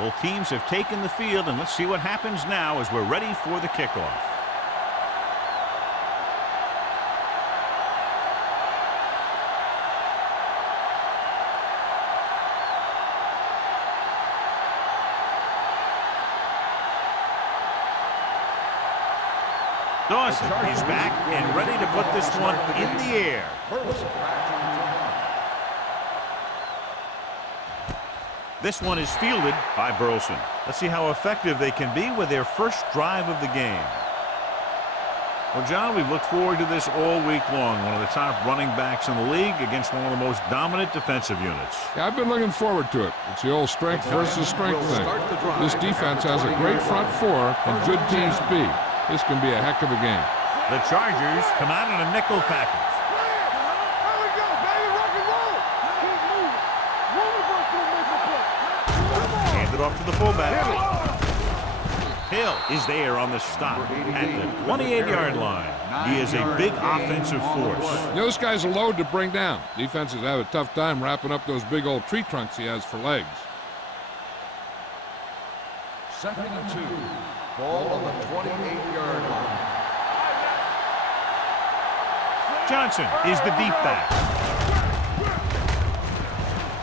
Both teams have taken the field, and let's see what happens now as we're ready for the kickoff. Dawson is back and ready to put this one in the air. This one is fielded by Burleson. Let's see how effective they can be with their first drive of the game. Well, John, we've looked forward to this all week long. One of the top running backs in the league against one of the most dominant defensive units. Yeah, I've been looking forward to it. It's the old strength versus strength thing. This defense has a great front four and good team speed. This can be a heck of a game. The Chargers come out in a nickel package. Off to the fullback. Hill is there on the stop at the 28-yard line. He is a big offensive force. You know, this guy's a load to bring down. Defenses have a tough time wrapping up those big old tree trunks he has for legs. 2nd and 2. Ball on the 28-yard line. Johnson is the deep back.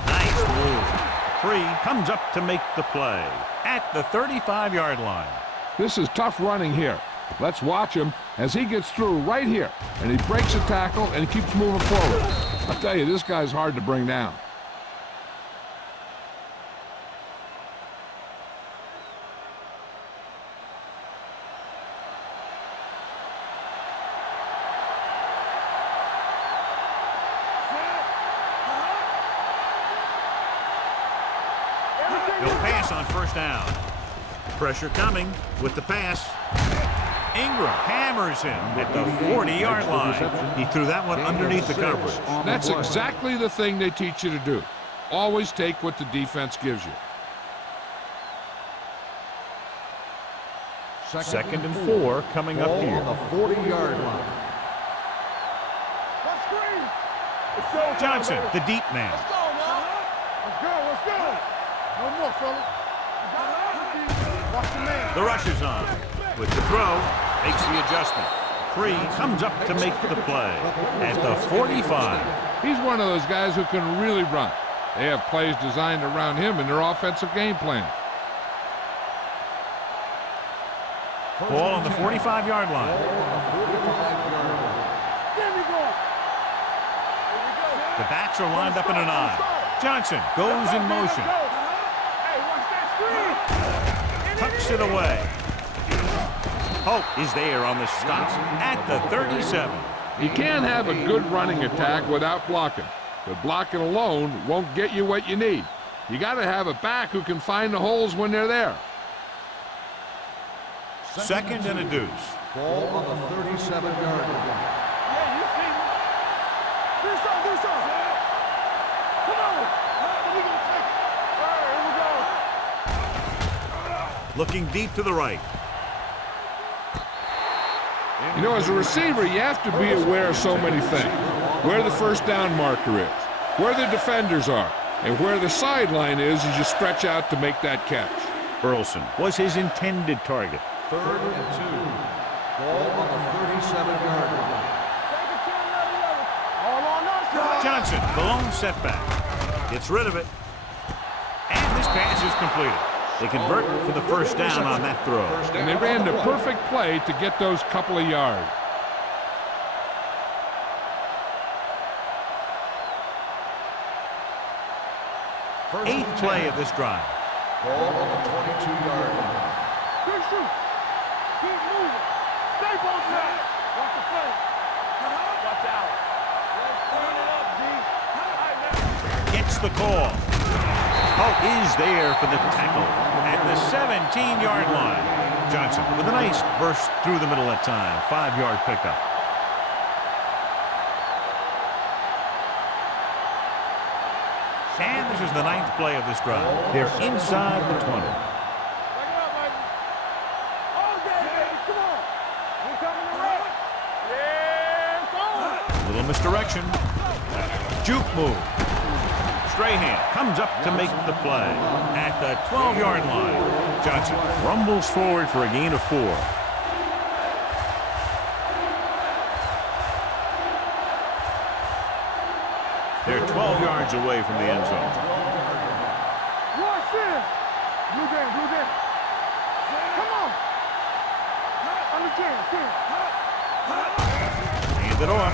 Nice move. Free comes up to make the play at the 35-yard line. This is tough running here. Let's watch him as he gets through right here, and he breaks a tackle and he keeps moving forward. I'll tell you, this guy's hard to bring down. He'll pass on first down. Pressure coming with the pass. Ingram hammers him at the 40-yard line. He threw that one underneath the coverage. That's exactly the thing they teach you to do. Always take what the defense gives you. 2nd and 4 coming up here. On the 40-yard line. Johnson, the deep man. Let's go. No more, fellas. Watch the man. The rush is on. With the throw, makes the adjustment. Free comes up to make the play at the 45. He's one of those guys who can really run. They have plays designed around him in their offensive game plan. Ball on the 45-yard line. The backs are lined up in an I. Johnson goes in motion. Tucks it away. Hope is there on the stop at the 37. You can't have a good running attack without blocking, but blocking alone won't get you what you need. You got to have a back who can find the holes when they're there. 2nd and a deuce. Ball on the 37-yard line. Yeah, you see me. Do something. Come on. We gonna take it. All right, here we go. Looking deep to the right. You know, as a receiver, you have to be aware of so many things. Where the first down marker is, where the defenders are, and where the sideline is as you stretch out to make that catch. Burleson was his intended target. 3rd and 2. Ball on the 37-yard line. Johnson, the lone setback. Gets rid of it. And this pass is completed. They convert for the first down on that throw. And they ran the perfect play to get those couple of yards. Eighth play of this drive. Ball on the 22-yard line. Good shoot. Keep moving. Stay on track. Watch the play. Watch out. Let's turn it up, D. Gets the call. Hope is there for the tackle at the 17-yard line. Johnson with a nice burst through the middle that time. 5-yard pickup. And this is the 9th play of this drive. They're inside the 20. Little misdirection. Juke move. Strahan comes up to make the play at the 12-yard line. Johnson rumbles forward for a gain of 4. They're 12 yards away from the end zone. Rush in. Blue game, blue game. Come on. Under 10, 10. Hand it off.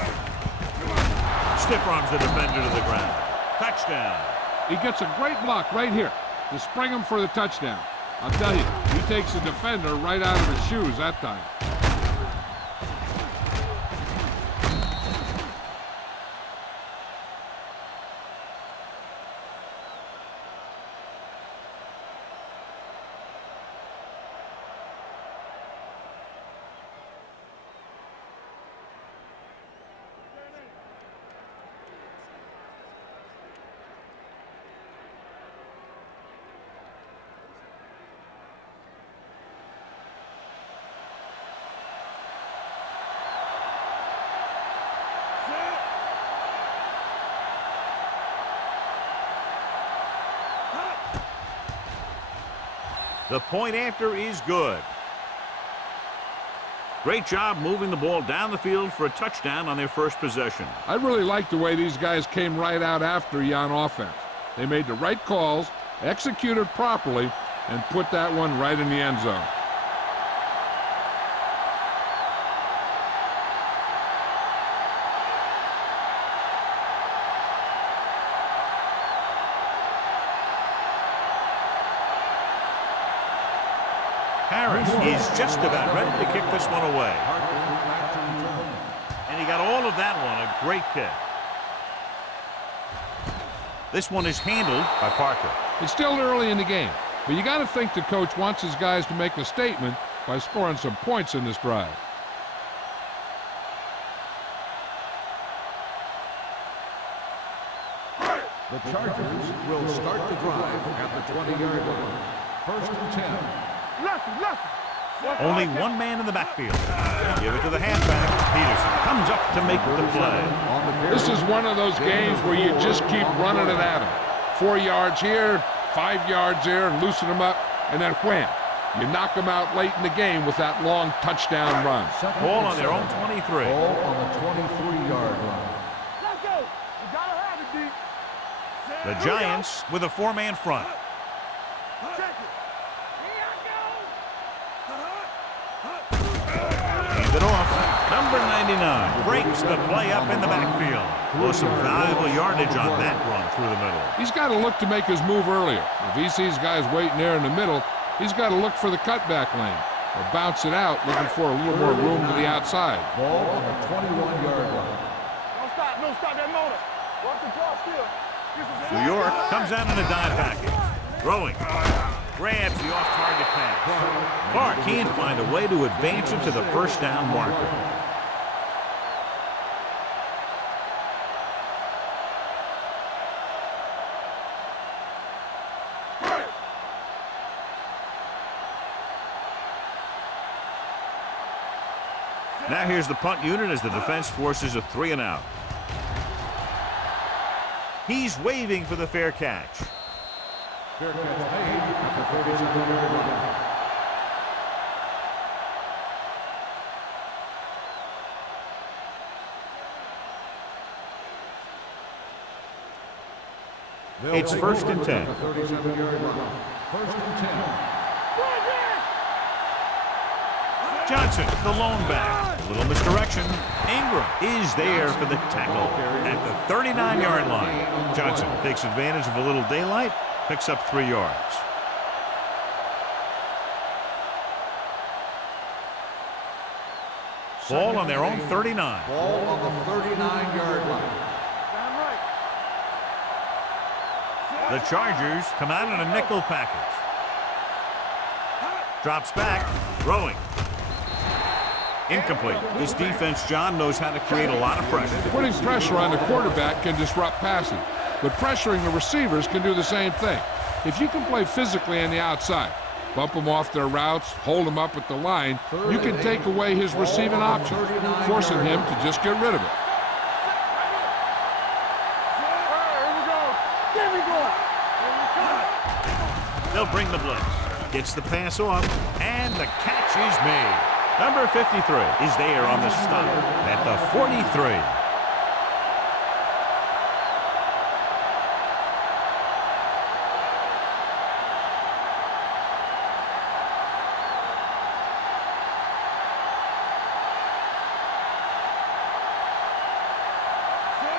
Stiff arms the defender to the ground. Touchdown. He gets a great block right here to spring him for the touchdown. I'll tell you, he takes the defender right out of his shoes that time. The point after is good. Great job moving the ball down the field for a touchdown on their first possession. I really like the way these guys came right out after you on offense. They made the right calls, executed properly, and put that one right in the end zone. Harris is just about ready to kick this one away. And he got all of that one, a great kick. This one is handled by Parker. It's still early in the game, but you got to think the coach wants his guys to make a statement by scoring some points in this drive. The Chargers will start the drive at the 20-yard line. 1st and 10. Lefty, lefty. Only one man in the backfield. Give it to the halfback. Peterson comes up to make the play. This is one of those games where you just keep running it at them. 4 yards here, 5 yards there, and loosen them up, and then wham. You knock them out late in the game with that long touchdown run. Ball on their own 23. Ball on the 23-yard line. Let's go. You gotta have it, D. The Giants with a 4-man front. Check it. Hand it off. Number 99 breaks the play up in the backfield. Well, some valuable yardage on that run through the middle. He's got to look to make his move earlier. If he sees guys waiting there in the middle, he's got to look for the cutback lane or bounce it out, looking for a little more room to the outside. Ball on the 21-yard line. Don't stop that motor. Watch the draw still. New York comes out in a dime package. Throwing. Grabs the off-target pass. Clark can't find a way to advance it to the first down marker. Now here's the punt unit as the defense forces a 3-and-out. He's waving for the fair catch. Fair catch made at the 37-yard line. It's 1st and 10. 37-yard line. 1st and 10. Johnson, the lone back. A little misdirection. Ingram is there for the tackle at the 39-yard line. Johnson takes advantage of a little daylight, picks up 3 yards. Ball on their own 39. Ball on the 39-yard line. The Chargers come out in a nickel package. Drops back, throwing. Incomplete. This defense, John, knows how to create a lot of pressure. Putting pressure on the quarterback can disrupt passing, but pressuring the receivers can do the same thing. If you can play physically on the outside, bump them off their routes, hold them up at the line, you can take away his receiving options, forcing him to just get rid of it. Here we go. They'll bring the blitz. Gets the pass off, and the catch is made. Number 53 is there on the stop at the 43.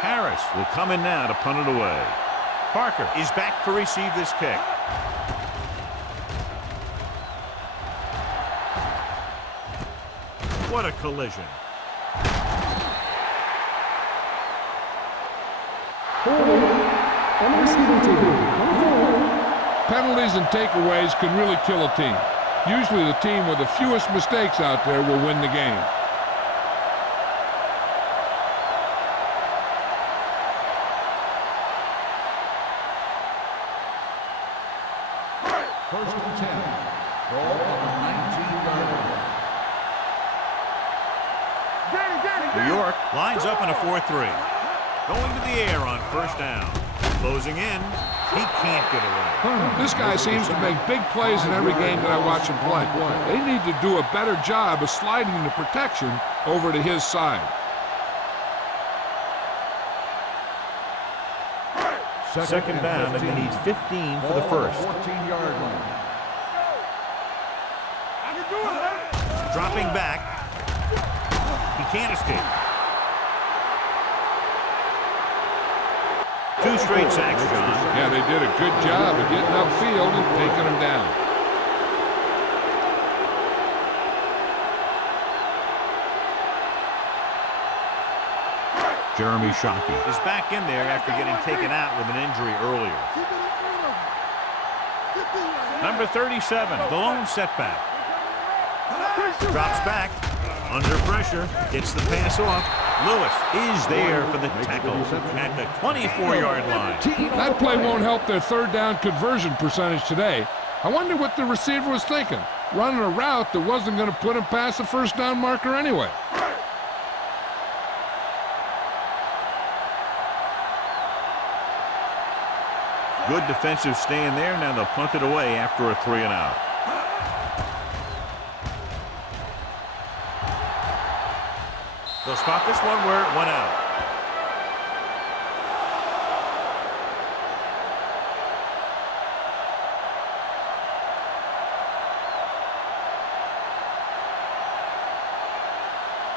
Harris will come in now to punt it away. Parker is back to receive this kick. What a collision. Penalties and takeaways can really kill a team. Usually the team with the fewest mistakes out there will win the game. First and 10. Ball on the 19-yard line. New York lines up in a 4-3. Going to the air on first down. Closing in. He can't get away. This guy seems to make big plays in every game that I watch him play. They need to do a better job of sliding the protection over to his side. Second down, and they need 15 for the first. 14-yard line. Dropping back. He can't escape. 2 straight sacks, John. Yeah, they did a good job of getting upfield and taking him down. Jeremy Shockey is back in there after getting taken out with an injury earlier. Number 37, the lone setback. Drops back, under pressure, gets the pass off. Lewis is there for the tackle at the 24-yard line. That play won't help their third down conversion percentage today. I wonder what the receiver was thinking, running a route that wasn't going to put him past the first down marker anyway. Good defensive stand there. Now they'll punt it away after a 3-and-out. They'll spot this one where it went out.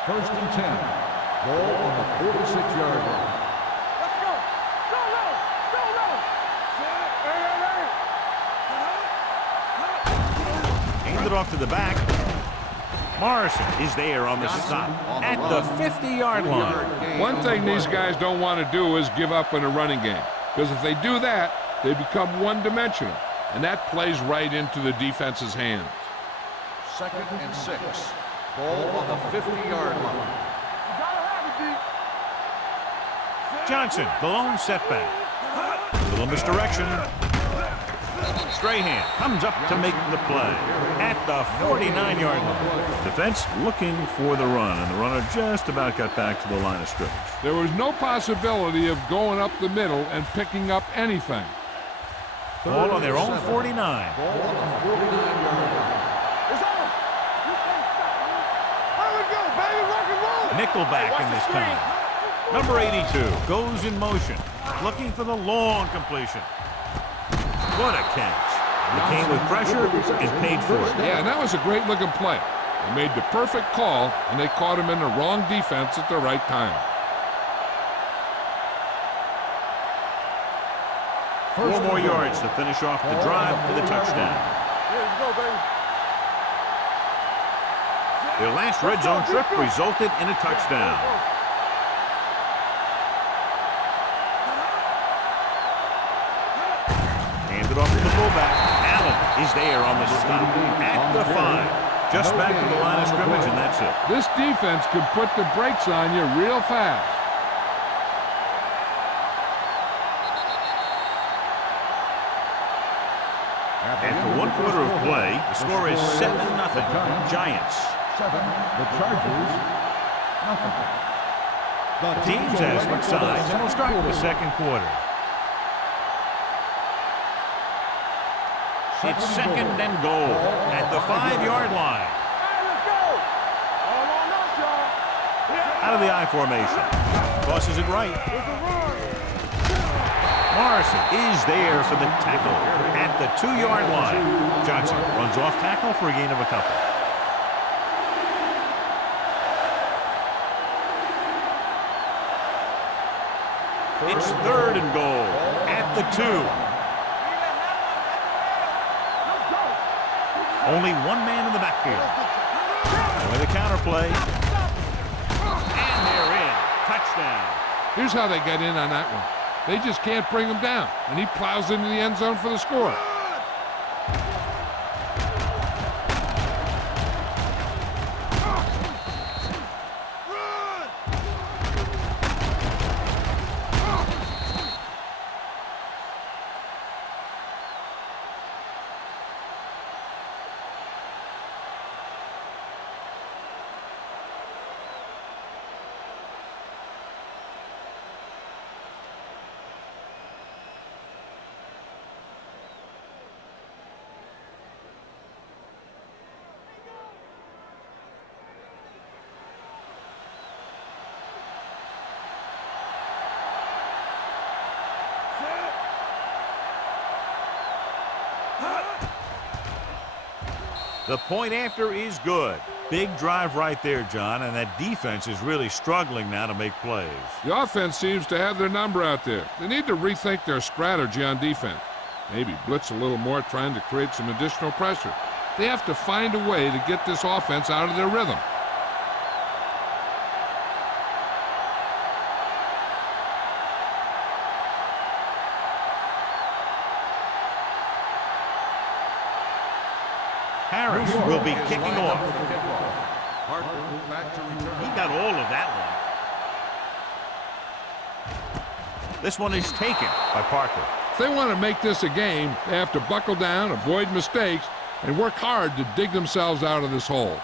First and 10. Ball on the 46-yard line. It off to the back. Morrison is there on the stop at the 50-yard line. One thing these guys don't want to do is give up in a running game, because if they do that, they become one-dimensional, and that plays right into the defense's hands. Second and 6. Ball on the 50-yard line. Johnson, the lone setback. A little misdirection. Strahan comes up to make the play at the 49-yard line. Defense looking for the run, and the runner just about got back to the line of scrimmage. There was no possibility of going up the middle and picking up anything. Ball on their own 49. Ball on the 49-yard line. Nickelback in this time. Number 82 goes in motion, looking for the long completion. What a catch. He came with pressure and paid for it. Yeah, and that was a great-looking play. They made the perfect call, and they caught him in the wrong defense at the right time. 4 more yards to finish off the drive for the touchdown. Their last red zone trip resulted in a touchdown. Handed off to the fullback. Allen is there on the stop at the 5. Just back to the line of scrimmage, and that's it. This defense can put the brakes on you real fast. After 1 quarter of play, the score is 7-0. Giants. 7. The Chargers. Nothing. The teams have switched sides, and we'll start the second quarter. It's second and goal at the 5-yard line. Hey, let's go. All on us, y'all. Out of the I formation. Tosses it right. It's a run. Morrison is there for the tackle at the 2-yard line. Johnson runs off tackle for a gain of a couple. It's third and goal at the 2. Only one man in the backfield. With a counter play. And they're in. Touchdown. Here's how they get in on that one. They just can't bring him down, and he plows into the end zone for the score. The point after is good. Big drive right there, John, and that defense is really struggling now to make plays. The offense seems to have their number out there. They need to rethink their strategy on defense. Maybe blitz a little more, trying to create some additional pressure. They have to find a way to get this offense out of their rhythm. Harris will be kicking off. Parker back to return. He got all of that one. This one is taken by Parker. If they want to make this a game, they have to buckle down, avoid mistakes, and work hard to dig themselves out of this hole.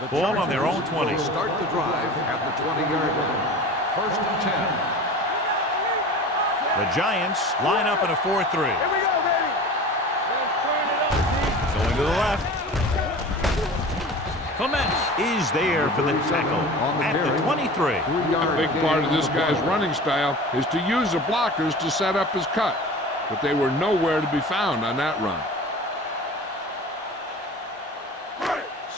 The Ball on their own 20. will start the drive at the 20-yard line. First and 10. The Giants line up in a 4-3. Here we go, baby. Let's turn it up, D. Going to the left. Clements is there for the tackle at the 23. A big part of this guy's running style is to use the blockers to set up his cut, but they were nowhere to be found on that run.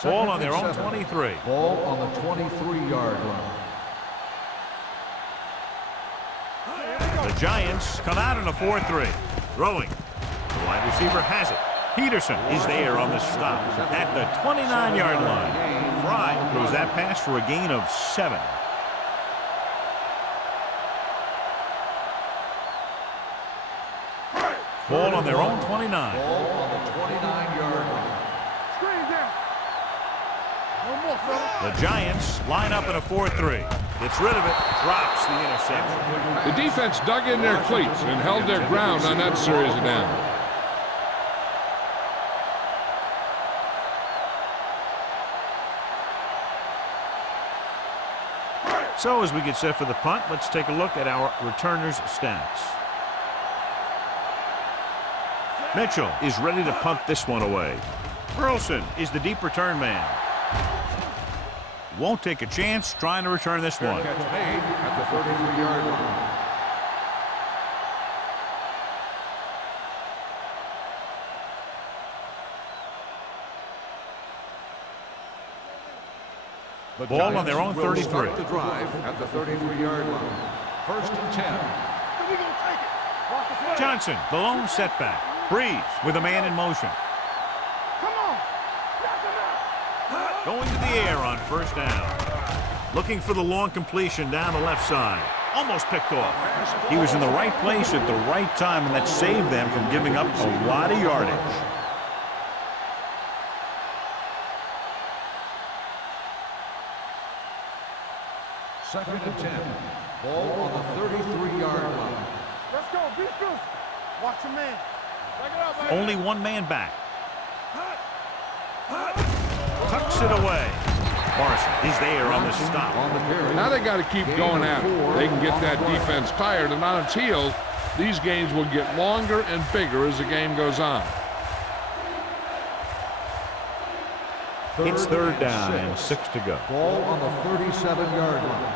Ball on their own 23. Ball on the 23-yard line. The Giants come out in a 4-3. Throwing. The wide receiver has it. Peterson is there on the stop at the 29-yard line. Fry throws that pass for a gain of 7. Ball on their own 29. Ball on the 29-yard line. Screen down. One more, fella. The Giants line up in a 4-3. Gets rid of it. Drops the interception. The defense dug in their cleats and held their ground on that series of downs. So as we get set for the punt, let's take a look at our returners' stats. Mitchell is ready to punt this one away. Burleson is the deep return man. Won't take a chance trying to return this one. Catch made at the 33-yard line. The Ball on their own Giants will 33. start the drive at the 33-yard line. First and 10. So we gonna take it. Walk the play. Johnson, the lone setback. Breeze with a man in motion. Come on. Pass him out. Going to the air on first down. Looking for the long completion down the left side. Almost picked off. He was in the right place at the right time, and that saved them from giving up a lot of yardage. Second and 10. Ball on the 33-yard line. Let's go. Be good. Watch your man. Back it up, baby. Only one man back. Tucks it away. Morrison is there on the stop. Now they got to keep going at it. They can get that defense tired and on its heels. These games will get longer and bigger as the game goes on. It's third down and 6 to go. Ball on the 37-yard line.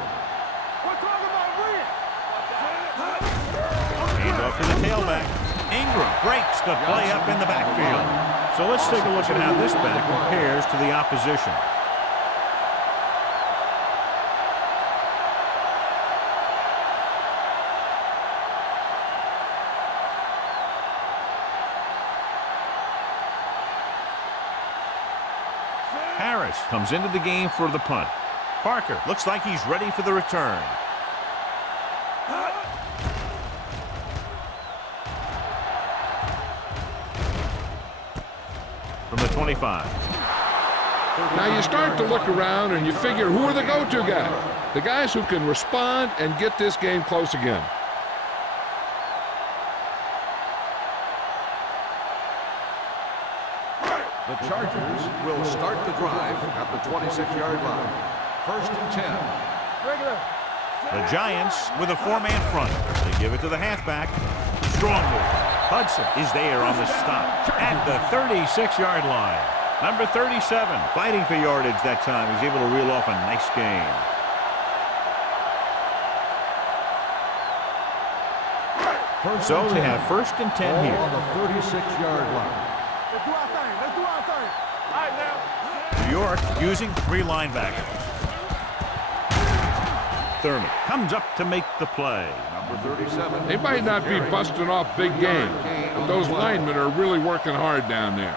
We're talking about Red. Hand off to the tailback. Ingram breaks the play up in the backfield. So let's take a look at how this back compares to the opposition. Harris comes into the game for the punt. Parker looks like he's ready for the return. From the 25. Now you start to look around and you figure, who are the go-to guys? The guys who can respond and get this game close again. The Chargers will start the drive at the 26-yard line. 1st and 10. Regular. The Giants with a 4-man front. They give it to the halfback. Strong move. Hudson is there on the stop at the 36-yard line. Number 37 fighting for yardage that time. He's able to reel off a nice gain. So they have 1st and 10 here. On the 36-yard line. Let's do our thing. Let's do our thing. All right, now. New York using 3 linebackers. Thurman comes up to make the play. Number 37. They might not be busting off big game, but those linemen are really working hard down there.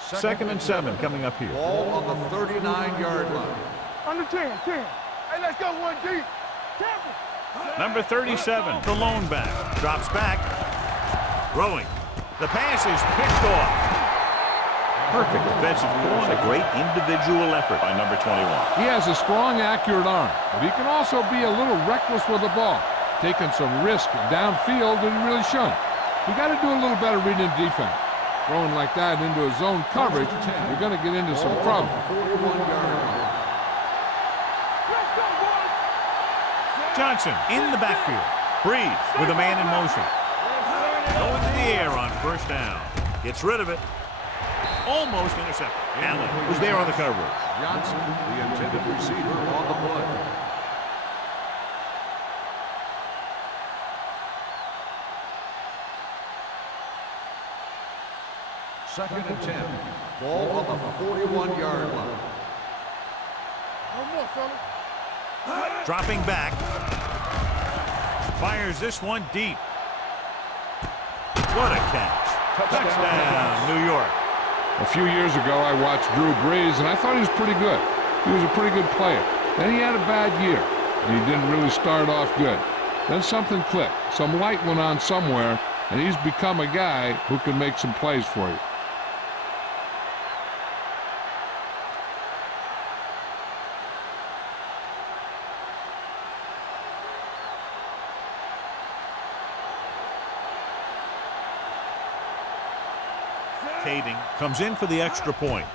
Second and 7 coming up here. Ball on the 39-yard line. Under 10. Hey, let's go 1 deep. Temple. Number 37, the lone back, drops back, throwing. The pass is picked off. Perfect defensive call and a great individual effort by number 21. He has a strong, accurate arm, but he can also be a little reckless with the ball, taking some risk downfield that he really shouldn't. You got to do a little better reading defense. Throwing like that into a zone coverage, you're going to get into some trouble. 41-yard line. Johnson in the backfield. Breeze with a man in motion. Going to the air on 1st down. Gets rid of it. Almost intercepted. Allen was there on the coverage. Johnson, the intended receiver on the play. Second and 10. Ball on the 41-yard line. One more, fellas. Dropping back. Fires this one deep. What a catch. Touchdown, New York. A few years ago, I watched Drew Brees, and I thought he was pretty good. He was a pretty good player. Then he had a bad year, and he didn't really start off good. Then something clicked. Some light went on somewhere, and he's become a guy who can make some plays for you. Kading comes in for the extra point.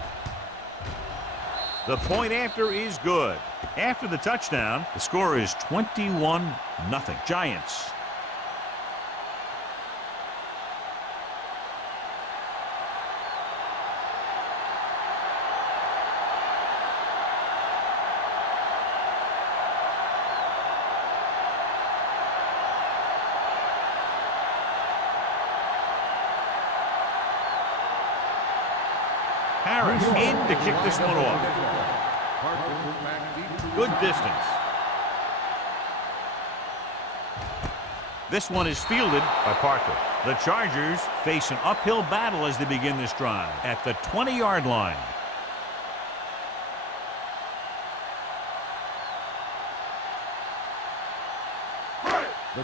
The point after is good. After the touchdown, the score is 21-0. Giants. Harris in to kick this one off. Good distance. This one is fielded by Parker. The Chargers face an uphill battle as they begin this drive at the 20-yard line.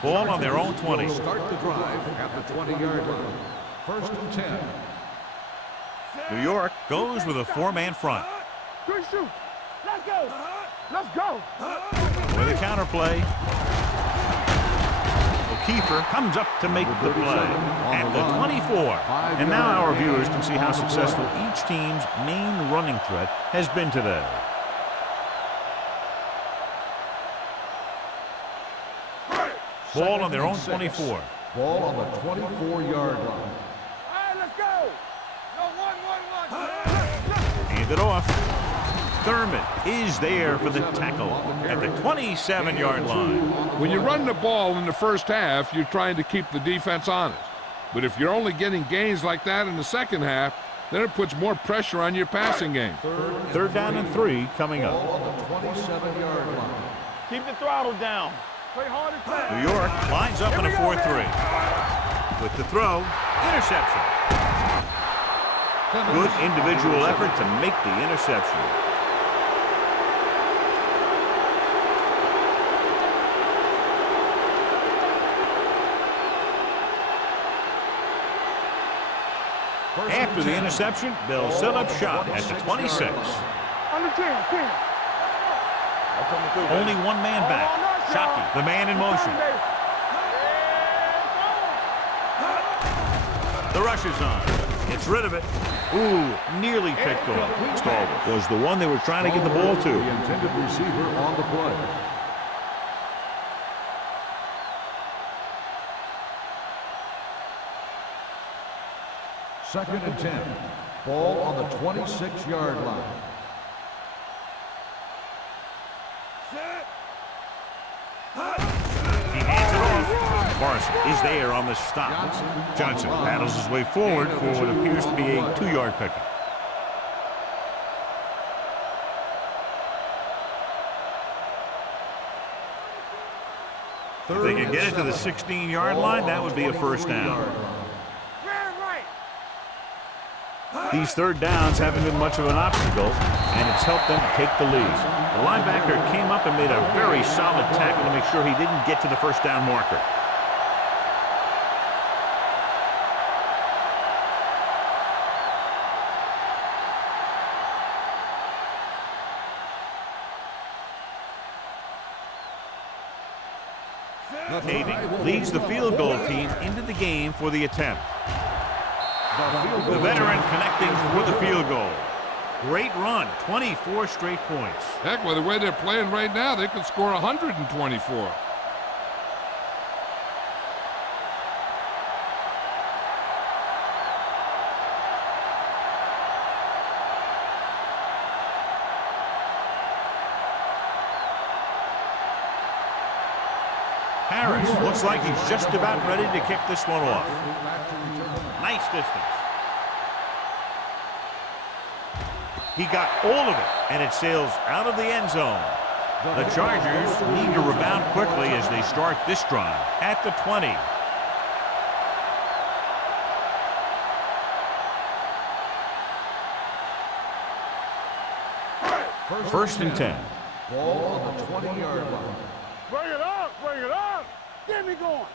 Ball on their own 20. Start the drive at the 20-yard line. 1st and 10. New York goes with a 4-man front. Good shoot. Let's go. Let's go. With a counter play. Kiefer comes up to make the play at the 24. And now our viewers can see how successful each team's main running threat has been today. Ball on their own 24. Ball on the 24-yard line. All right, let's go. No, one. Hand it off. Thurman is there for the tackle at the 27-yard line. When you run the ball in the first half, you're trying to keep the defense honest. But if you're only getting gains like that in the second half, then it puts more pressure on your passing game. Third down and 3 coming up. Ball on the 27-yard line. Keep the throttle down. Play hard and fast. New York lines up in a 4-3. With the throw, interception. Good individual effort to make the interception. After the interception, they'll set up shop at the 26. Under 10. Only one man back. Shockey, the man in motion. The rush is on. Gets rid of it. Ooh, nearly picked off. Stallworth was the one they were trying to get the ball to. The intended receiver on the play. Second and 10. Ball on the 26-yard line. He hands it off. Morrison is there on the stop. Johnson battles his way forward for what appears to be a 2-yard pickup. If they can get it to the 16-yard line, that would be a first down. These third downs haven't been much of an obstacle, and it's helped them to take the lead. The linebacker came up and made a very solid tackle to make sure he didn't get to the first down marker. Hayden leads the field goal team into the game for the attempt. The veteran connecting for the field goal. Great run, 24 straight points. Heck, with the way they're playing right now, they could score 124. Harris looks like he's just about ready to kick this one off. Nice distance. He got all of it, and it sails out of the end zone. The Chargers need to rebound quickly as they start this drive at the 20. First and 10. Ball on the 20-yard line. Bring it up. Get me going.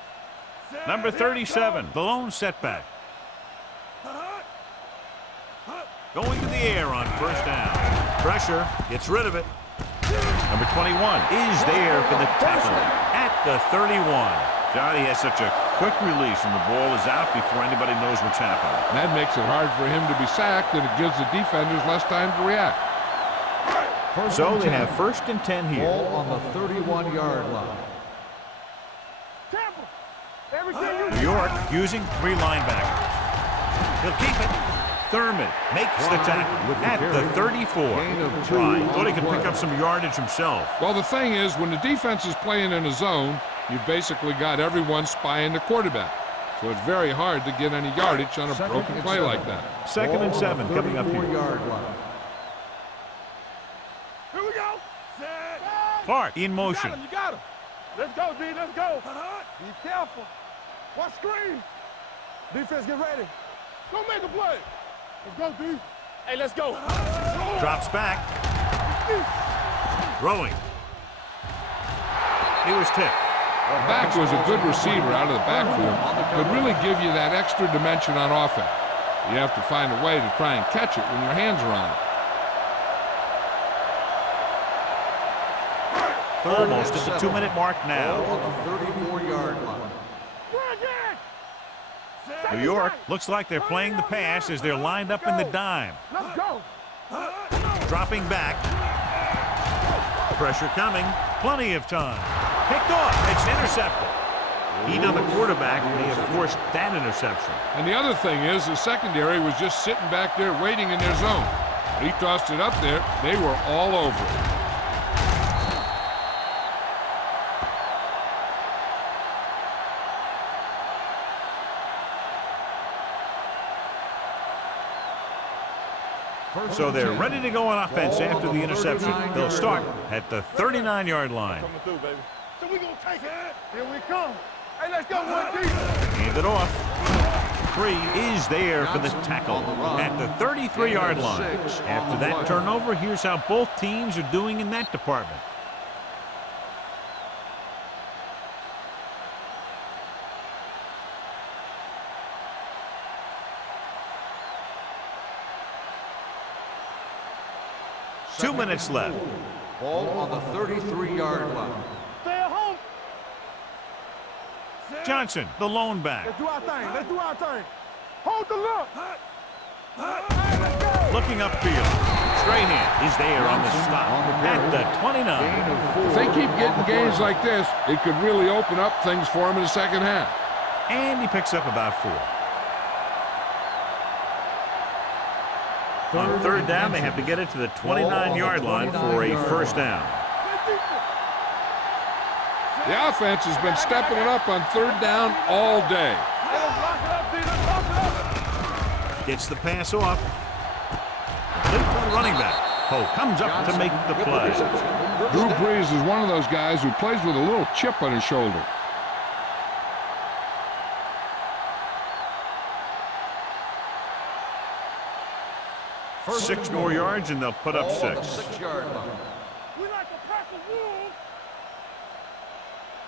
Number 37, the lone setback. Going to the air on first down. Pressure, gets rid of it. Number 21 is there for the tackle at the 31. Johnny has such a quick release and the ball is out before anybody knows what's happening. That makes it hard for him to be sacked, and it gives the defenders less time to react. So they have first and 10 here. Ball on the 31-yard line. New York using 3 linebackers. He'll keep it. Thurman makes the tackle at the 34. Right. Thought he could pick up some yardage himself. Well, the thing is, when the defense is playing in a zone, you've basically got everyone spying the quarterback. So it's very hard to get any yardage on a broken play like that. Second and 7 coming up here. Here we go. Clark in motion. You got him. Let's go, D. Let's go. Be careful. Watch screen. Defense, get ready. Go make a play. Let's go, D. Hey, let's go. Drops back. Throwing. He was tipped. The back was a good receiver out of the backfield. Could really give you that extra dimension on offense. You have to find a way to try and catch it when your hands are on it. Almost at the 2-minute mark now. On the 34-yard line. New York looks like they're playing the pass as they're lined up in the dime. Let's go. Dropping back. Pressure coming. Plenty of time. Picked off. It's intercepted. Heat on the quarterback may have forced that interception. And the other thing is the secondary was just sitting back there waiting in their zone. He tossed it up there. They were all over it. So they're ready to go on offense after the interception. They'll start at the 39-yard line. Coming through, baby. So we gonna take it. Here we come. Hey, let's go, 1D. Hand it off. 3 is there for the tackle at the 33-yard line. After that turnover, here's how both teams are doing in that department. Two minutes left. Ball on the 33-yard line. Stay at home. Johnson, the lone back. Let's do our thing. Let's do our thing. Hold the look. Hey, let's go. Looking upfield. Strahan is there on the stop at the 29. If they keep getting gains like this, it could really open up things for them in the second half. And he picks up about 4. On third down, they have to get it to the 29-yard line for a first down. The offense has been stepping it up on third down all day. Gets the pass off. Running back. Poe comes up to make the play. Drew Brees is one of those guys who plays with a little chip on his shoulder. Six more yards and they'll put up 6. We like to press the rules.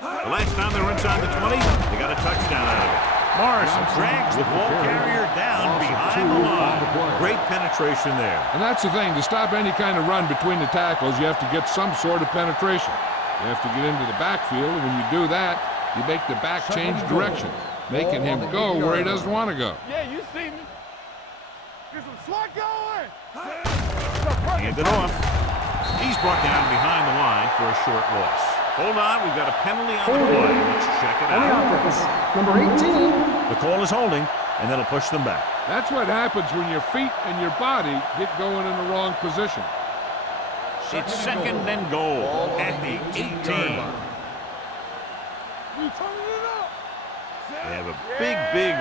The last time they were inside the 20, they got a touchdown out of it. Morrison drags the ball carrier down behind the line. Great penetration there. And that's the thing. To stop any kind of run between the tackles, you have to get some sort of penetration. You have to get into the backfield, and when you do that, you make the back change direction, making him go where he doesn't want to go. Yeah, you see me. Get some slot going. Hand it off. He's brought down behind the line for a short loss. Hold on, we've got a penalty on the play. Let's check it out. Number 18. The call is holding, and that'll push them back. That's what happens when your feet and your body get going in the wrong position. It's second and goal at the 18. They have a big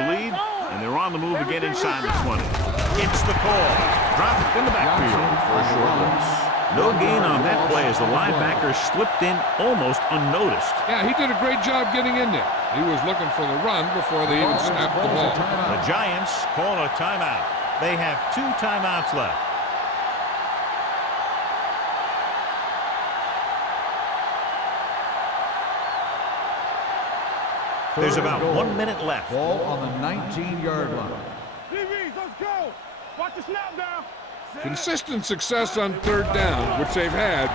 lead, and they're on the move again inside the 20. It's the call. Dropped in the backfield for a short loss. No gain on that play as the linebacker slipped in almost unnoticed. Yeah, he did a great job getting in there. He was looking for the run before they even snapped the ball. The Giants call a timeout. They have 2 timeouts left. There's about 1 minute left. Ball on the 19-yard line. DBs, let's go. Watch the snap down. Consistent success on third down, which they've had,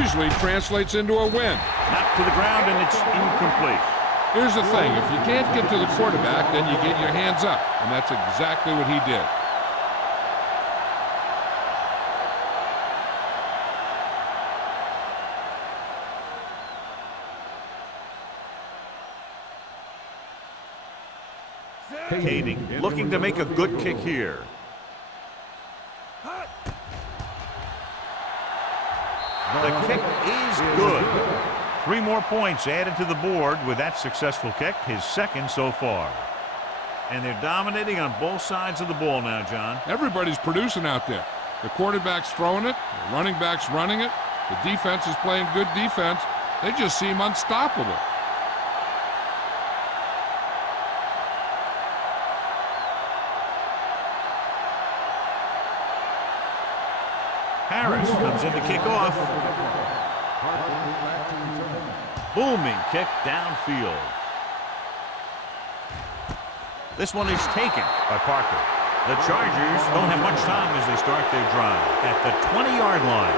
usually translates into a win. Knocked to the ground, and it's incomplete. Here's the thing. If you can't get to the quarterback, then you get your hands up, and that's exactly what he did. Kading looking to make a good kick here. The kick is good. 3 more points added to the board with that successful kick, his second so far. And they're dominating on both sides of the ball now, John. Everybody's producing out there. The quarterback's throwing it, the running back's running it, the defense is playing good defense. They just seem unstoppable. Harris comes in to kick off. Booming kick downfield. This one is taken by Parker. The Chargers don't have much time as they start their drive at the 20-yard line.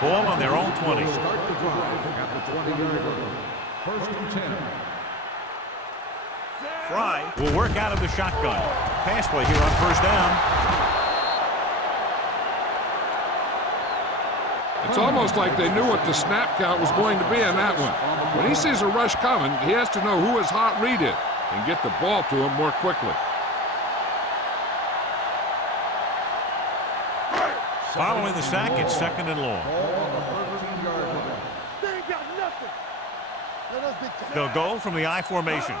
Ball on their own 20. Start the drive at the 20-yard line. First and 10. Fry will work out of the shotgun. Pass play here on first down. It's almost like they knew what the snap count was going to be on that one. When he sees a rush coming, he has to know who his hot read is and get the ball to him more quickly. Following the sack, it's second and long. They ain't got nothing. They'll go from the I formation.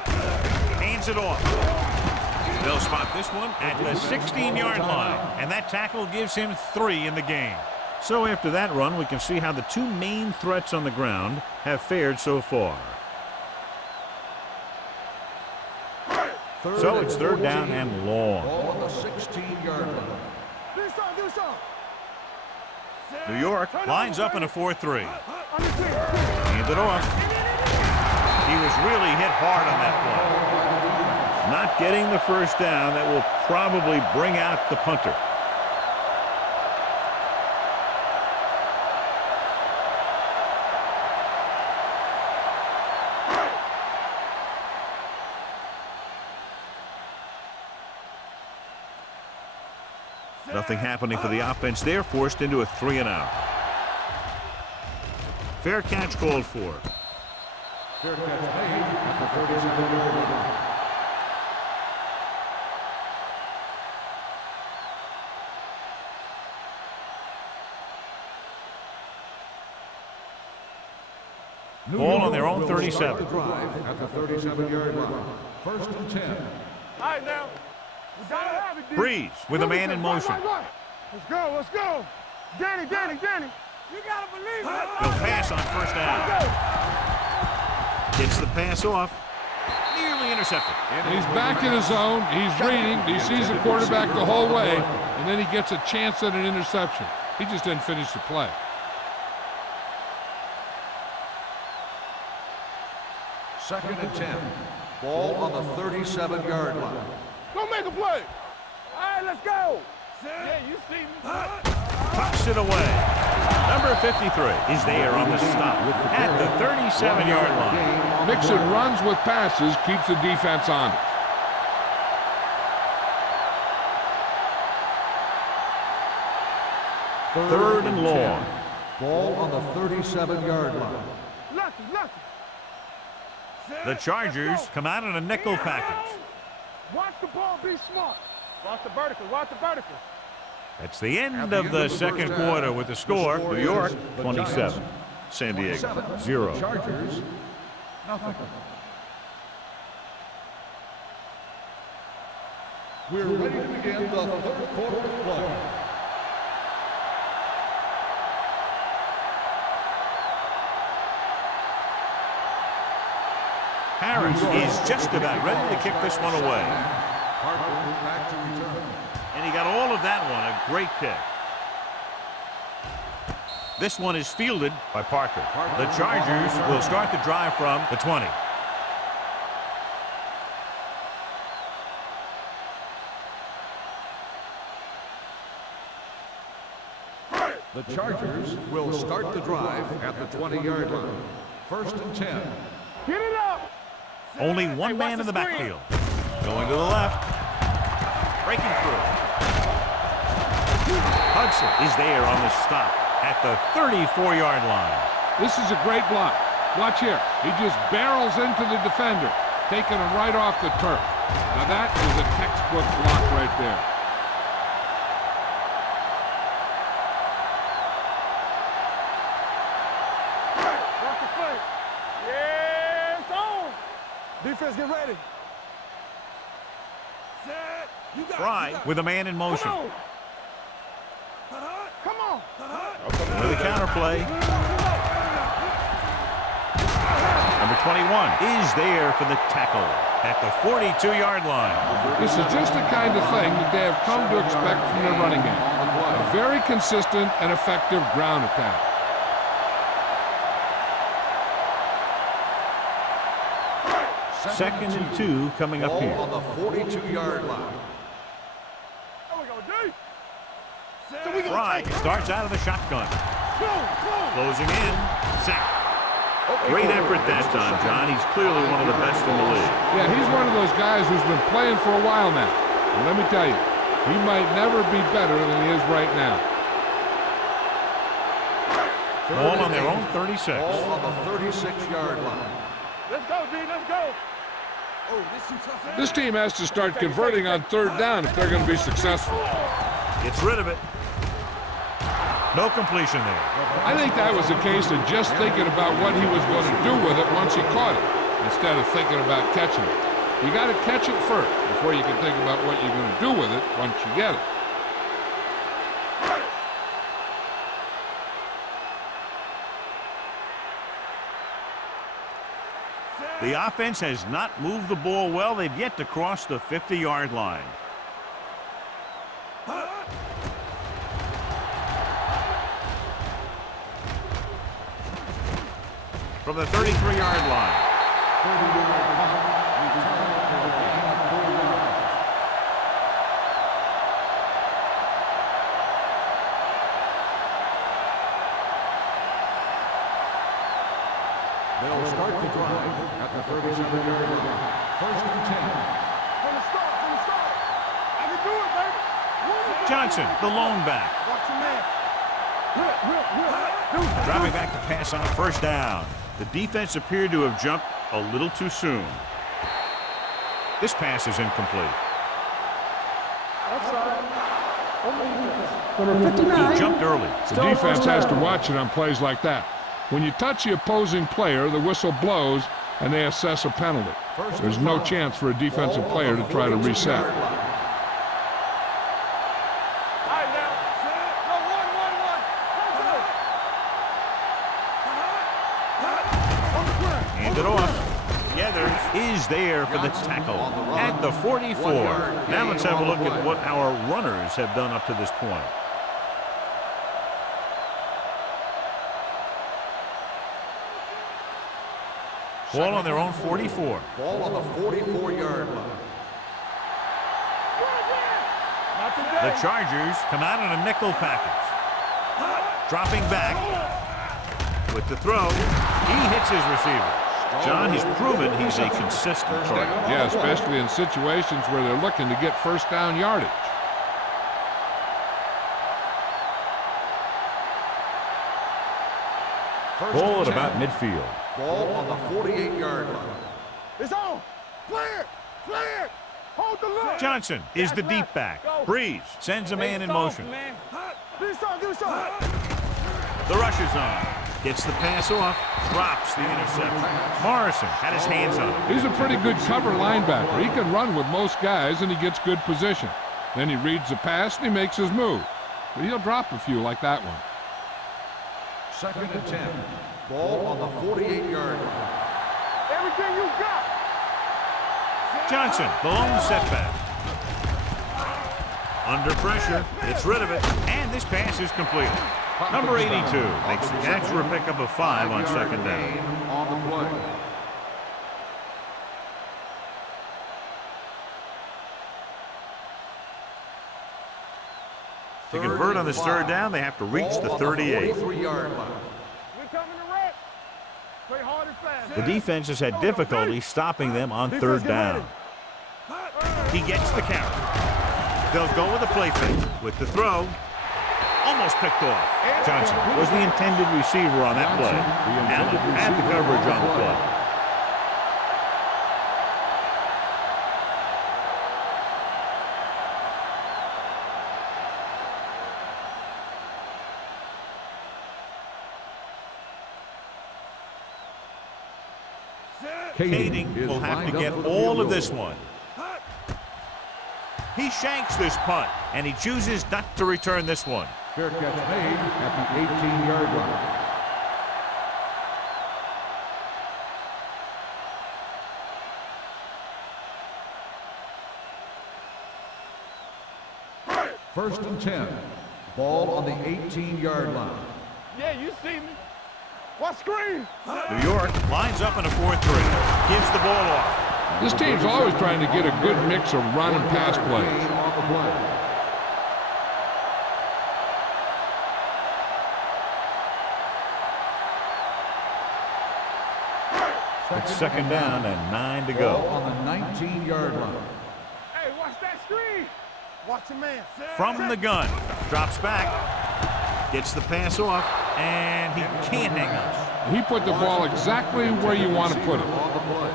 Hands it off. They'll spot this one at the 16-yard line, and that tackle gives him 3 in the game. So after that run, we can see how the two main threats on the ground have fared so far. So it's third down and long. Ball on the 16-yard line. Do something. New York lines up in a 4-3. Hand it off. He was really hit hard on that play. Not getting the first down. That will probably bring out the punter. Nothing happening for the offense. They're forced into a 3-and-out. Fair catch called for. Fair catch made at the 37-yard line. Ball on their own 37. The drive at the 37-yard line. First and 10. All right, now. We gotta have it, D. Breeze with a man in motion. Right. Let's go. Danny. You gotta believe it. They'll pass on first down. Gets the pass off. Nearly intercepted. He's back in his zone. He's reading. He sees the quarterback the whole way, and then he gets a chance at an interception. He just didn't finish the play. Second and 10. Ball on the 37-yard line. Go make a play. All right, let's go. Yeah, you see me. Tucks it away. Number 53 is there on the stop at the 37-yard line. Mixon runs with passes, keeps the defense on it. Third and long. Ball on the 37-yard line. Lucky. The Chargers come out in a nickel package. Watch the ball, be smart. Watch the vertical. That's the end of the second quarter with the score. New York 27, San Diego 0. Chargers, nothing. We're ready to begin the third quarter of play. Harris is just about ready to kick this one away. Parker back to return. And he got all of that one, a great kick. This one is fielded by Parker. The Chargers will start the drive from the 20. The Chargers will start the drive at the 20-yard line. First and 10. Get it up. Only one man in the backfield. Going to the left. Breaking through. Hudson is there on the stop at the 34-yard line. This is a great block. Watch here. He just barrels into the defender, taking him right off the turf. Now that is a textbook block right there. Watch the play. Yeah, it's on. Defense, get ready. Fry with a man in motion. Come on. With a counter play. Number 21 is there for the tackle at the 42-yard line. This is just the kind of thing that they have come to expect from their running game. A very consistent and effective ground attack. Second and 2 coming up here. On the 42-yard line. There we go, D. Fry starts out of the shotgun. Closing in. Sack. Great effort that time, John. He's clearly one of the best in the league. Yeah, he's one of those guys who's been playing for a while now. And let me tell you, he might never be better than he is right now. Ball on their own 36. Ball on the 36-yard line. Let's go, D. Let's go. This team has to start converting on third down if they're going to be successful. Gets rid of it. No completion there. I think that was a case of just thinking about what he was going to do with it once he caught it, instead of thinking about catching it. You got to catch it first before you can think about what you're going to do with it once you get it. The offense has not moved the ball well. They've yet to cross the 50-yard line. From the 33-yard line. They'll start the drive at the 37-yard line. First and 10. From the start. I can do it, baby. Johnson, the lone back. Watch your man. Driving back to pass on first down. The defense appeared to have jumped a little too soon. This pass is incomplete. Number 59. He jumped early. The defense has to watch it on plays like that. When you touch the opposing player, the whistle blows and they assess a penalty. There's no chance for a defensive player to try to reset. Hand it off. Gathers is there for the tackle at the 44. Now let's have a look at what our runners have done up to this point. Ball on their own 44. Ball on the 44-yard line. The Chargers come out in a nickel package. Dropping back with the throw. He hits his receiver. John, he's proven he's a consistent target. Yeah, especially in situations where they're looking to get first down yardage. Ball at about midfield. Ball on the 48-yard line. It's on. Clear. Hold the look. Johnson is the deep back. Breeze sends a man in motion. Give me some. The rush is on. Gets the pass off. Drops the interception. Morrison had his hands on it. He's a pretty good cover linebacker. He can run with most guys, and he gets good position. Then he reads the pass, and he makes his move. But he'll drop a few like that one. Second and 10. Ball on the 48-yard line. Everything you got. Johnson, the lone setback. Under pressure, gets rid of it, and this pass is completed. Number 82 makes the catch for a pickup of 5 on second down. On the play. To convert on this third down, they have to reach the 38. 43-yard line. We're coming to wreck. Play hard and fast. The defense has had difficulty stopping them on third down. He gets the carry. They'll go with a play fake. With the throw, almost picked off. Johnson was the intended receiver on that play. Allen had the coverage on the play. Kading will have to get all of this one. He shanks this punt, and he chooses not to return this one. Fair catch made at the 18-yard line. First and 10. Ball on the 18-yard line. Yeah, you see me. What screen? New York lines up in a 4-3. Gives the ball off. This team's always trying to get a good mix of run and pass plays. On the play. It's second down and 9 to Ball go. on the 19-yard line. Hey, watch that screen. Watch your man. From the gun, drops back, gets the pass off, and he can't hang on. He put the ball exactly where you want to put it. On the play.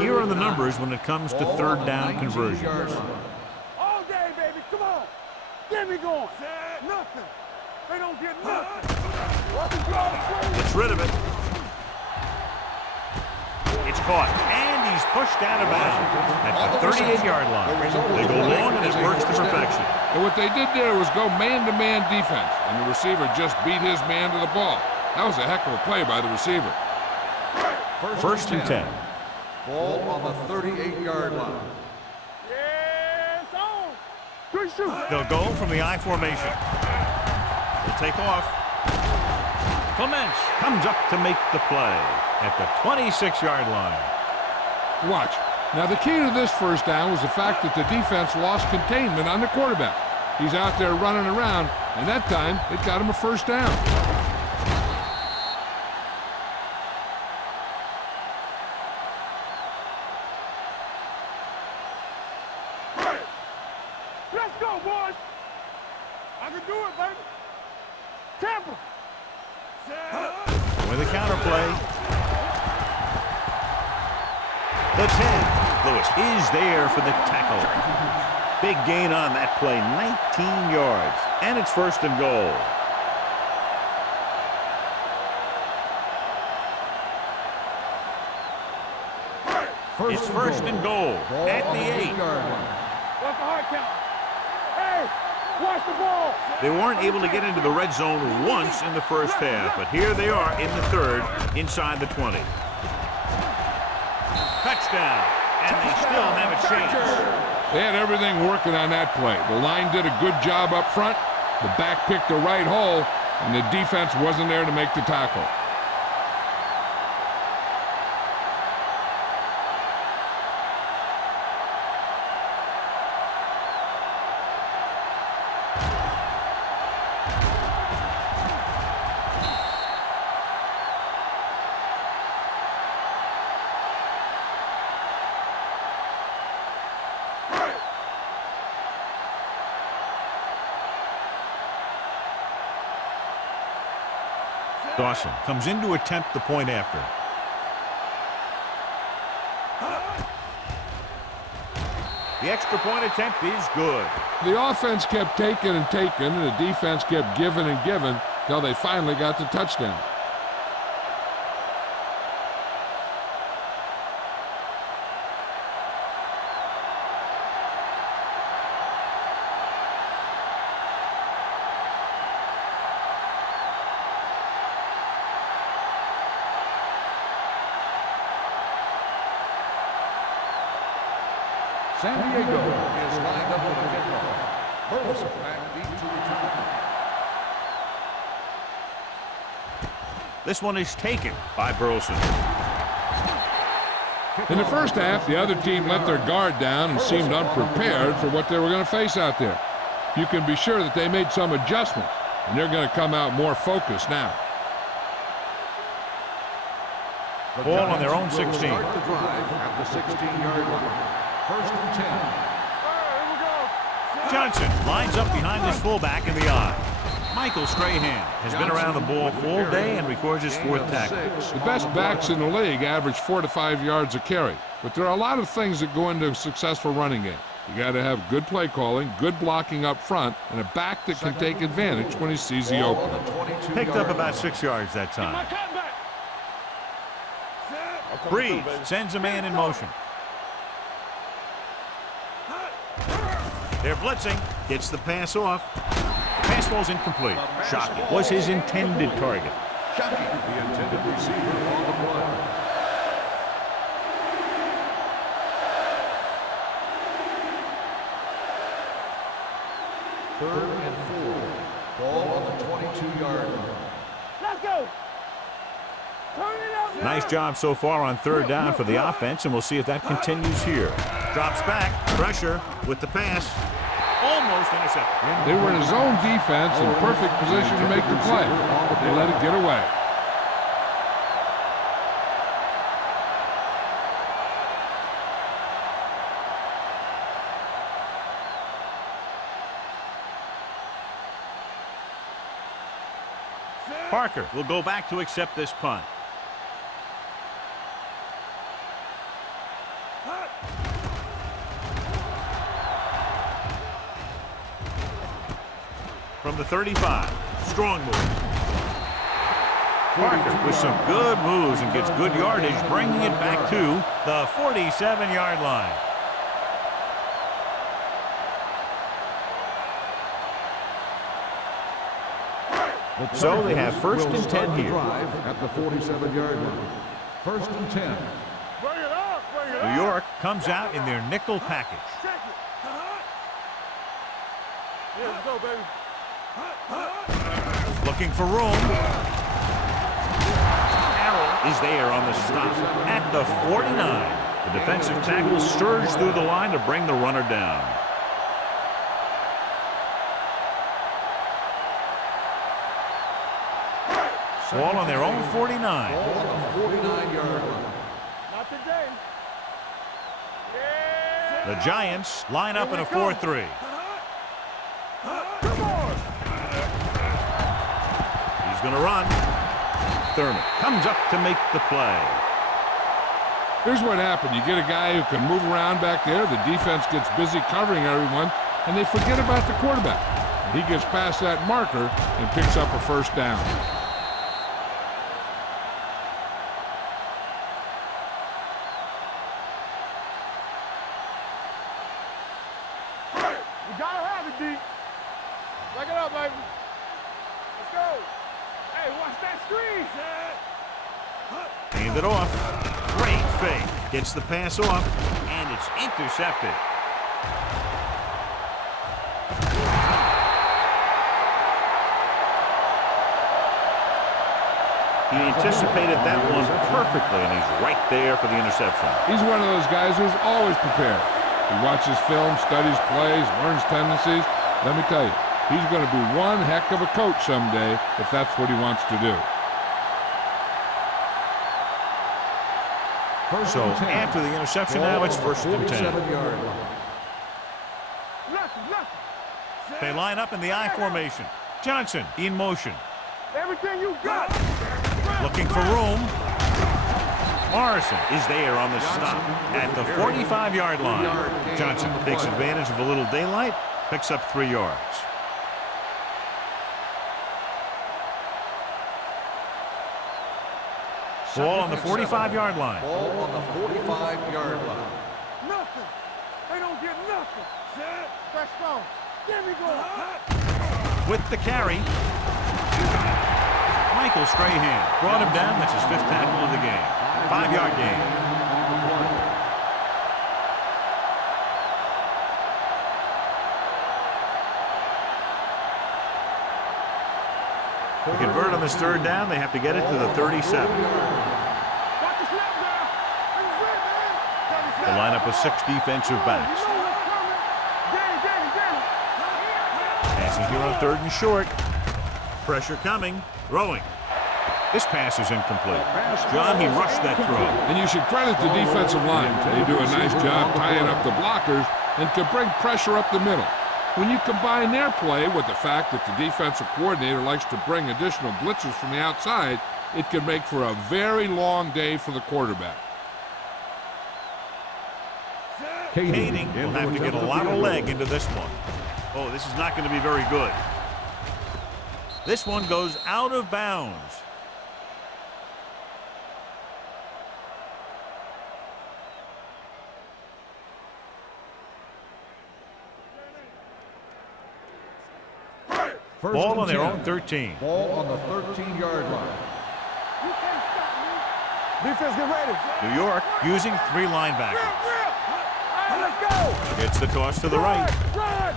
Here are the numbers when it comes to third down conversions. All day, baby. Come on. Get me going. Nothing. They don't get nothing. Gets rid of it. It's caught, and he's pushed out of bounds at the 38-yard line. They go long, and it works to perfection. And what they did there was go man-to-man defense, and the receiver just beat his man to the ball. That was a heck of a play by the receiver. First and 10. Ball on the 38-yard line. Yeah, it's on. Good shoot. They'll go from the I formation. They'll take off. Clements comes up to make the play at the 26-yard line. Watch. Now, the key to this first down was the fact that the defense lost containment on the quarterback. He's out there running around, and that time it got him a first down. Let's go, boys. I can do it, baby. Tampa. With a counter play. The 10. Lewis is there for the tackle. Big gain on that play, 19 yards. And it's first and goal. It's first and goal at the 8. What's the hard count? Hey, watch the ball. They weren't able to get into the red zone once in the first half, but here they are in the third, inside the 20. Touchdown, and they still have a chance. They had everything working on that play. The line did a good job up front. The back picked the right hole, and the defense wasn't there to make the tackle. Dawson comes in to attempt the point after. The extra point attempt is good. The offense kept taking and taking, and the defense kept giving and giving until they finally got the touchdown. San Diego is lined up for the kickoff. Burleson back deep to return. This one is taken by Burleson. In the first half, the other team let their guard down and seemed unprepared for what they were going to face out there. You can be sure that they made some adjustments, and they're going to come out more focused now. Ball on their own 16. Start the drive at the 16-yard line. First and 10. Here we go. Johnson lines up behind his fullback in the I. Michael Strahan has been around the ball full day and records his fourth tackle. The best backs in the league average 4 to 5 yards a carry, but there are a lot of things that go into a successful running game. You got to have good play calling, good blocking up front, and a back that can take advantage when he sees the opening. Picked up about 6 yards that My time. cutback. Breeze sends a man in motion. They're blitzing. Gets the pass off. The pass falls incomplete. Shockey was his intended target. Shockey, the intended receiver on the play. Third and 4. Ball on the 22-yard line. Let's go. Turn it up. Nice job so far on third down for the offense, and we'll see if that continues here. Drops back. Pressure with the pass. almost intercepted. They were in a zone defense in perfect position to make the play, but they let it get away. Parker will go back to accept this punt. From the 35, strong move. Parker with some good moves and gets good yardage, bringing it back to the 47-yard line. So they have first and 10 here. At the 47-yard line. First and 10. Bring it up, bring it up. New York comes out in their nickel package. Check it. Yeah, let's go, baby. Looking for room. Arrow is there on the stop at the 49. The defensive tackle surged through the line to bring the runner down. Ball on their own 49. Ball on the 49-yard line. Not today. The Giants line up in a 4-3. Come on. He's going to run. Thurman comes up to make the play. Here's what happened. You get a guy who can move around back there. The defense gets busy covering everyone, and they forget about the quarterback. He gets past that marker and picks up a first down. You gotta have it, D. Back it up, baby. Let's go. Hey, watch that screen. Hand it off. Great fake. Gets the pass off, and it's intercepted. He anticipated that one perfectly, and he's right there for the interception. He's one of those guys who's always prepared. He watches film, studies plays, learns tendencies. Let me tell you, he's going to be one heck of a coach someday if that's what he wants to do. So after the interception, now it's first and 10. They line up in the I formation. Johnson in motion. Everything you got. Looking for room. Morrison is there on the stop at the 45-yard line. Johnson takes advantage of a little daylight, picks up 3 yards. Ball on the 45-yard line. Ball on the 45-yard line. Nothing. They don't get nothing. Fresh ball. Give me go. With the carry. Michael Strahan brought him down. That's his 5th tackle of the game. 5-yard gain. To convert on this 3rd down, they have to get it to the 37. The lineup with 6 defensive backs. Passing here on 3rd and short. Pressure coming. Throwing. This pass is incomplete. John, he rushed that throw. And you should credit the defensive line. They do a nice job tying up the blockers and can bring pressure up the middle. When you combine their play with the fact that the defensive coordinator likes to bring additional blitzes from the outside, it can make for a very long day for the quarterback. Kading will have to get a lot of leg into this one. Oh, this is not going to be very good. This one goes out of bounds. Ball on their own 13. Ball on the 13-yard line. You can't stop me. Defense, get ready. New York using 3 linebackers. All right, let's go. Gets the toss to the right. Run.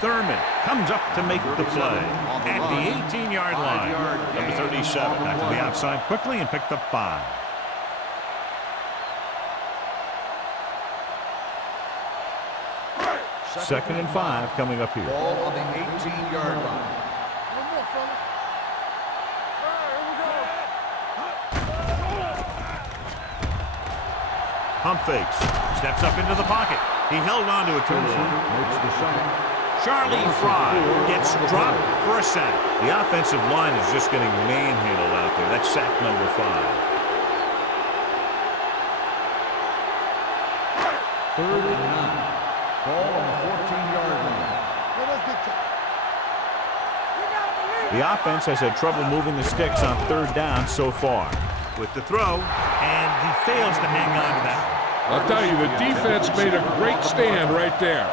Thurman comes up to make the play at the 18-yard line. Number 37 back to the outside quickly and picked up 5. 2nd and 5 coming up here. Ball on the 18-yard line. One more, fella. All right, here we go. Pump fakes. Steps up into the pocket. He held on to it too long. Makes the sack. Charlie Fry gets dropped for a sack. The offensive line is just getting manhandled out there. That's sack number 5. 3rd and 9. Ball on the 14-yard line. The offense has had trouble moving the sticks on 3rd down so far. With the throw, and he fails to hang on to that. I'll tell you, the defense made a great stand right there.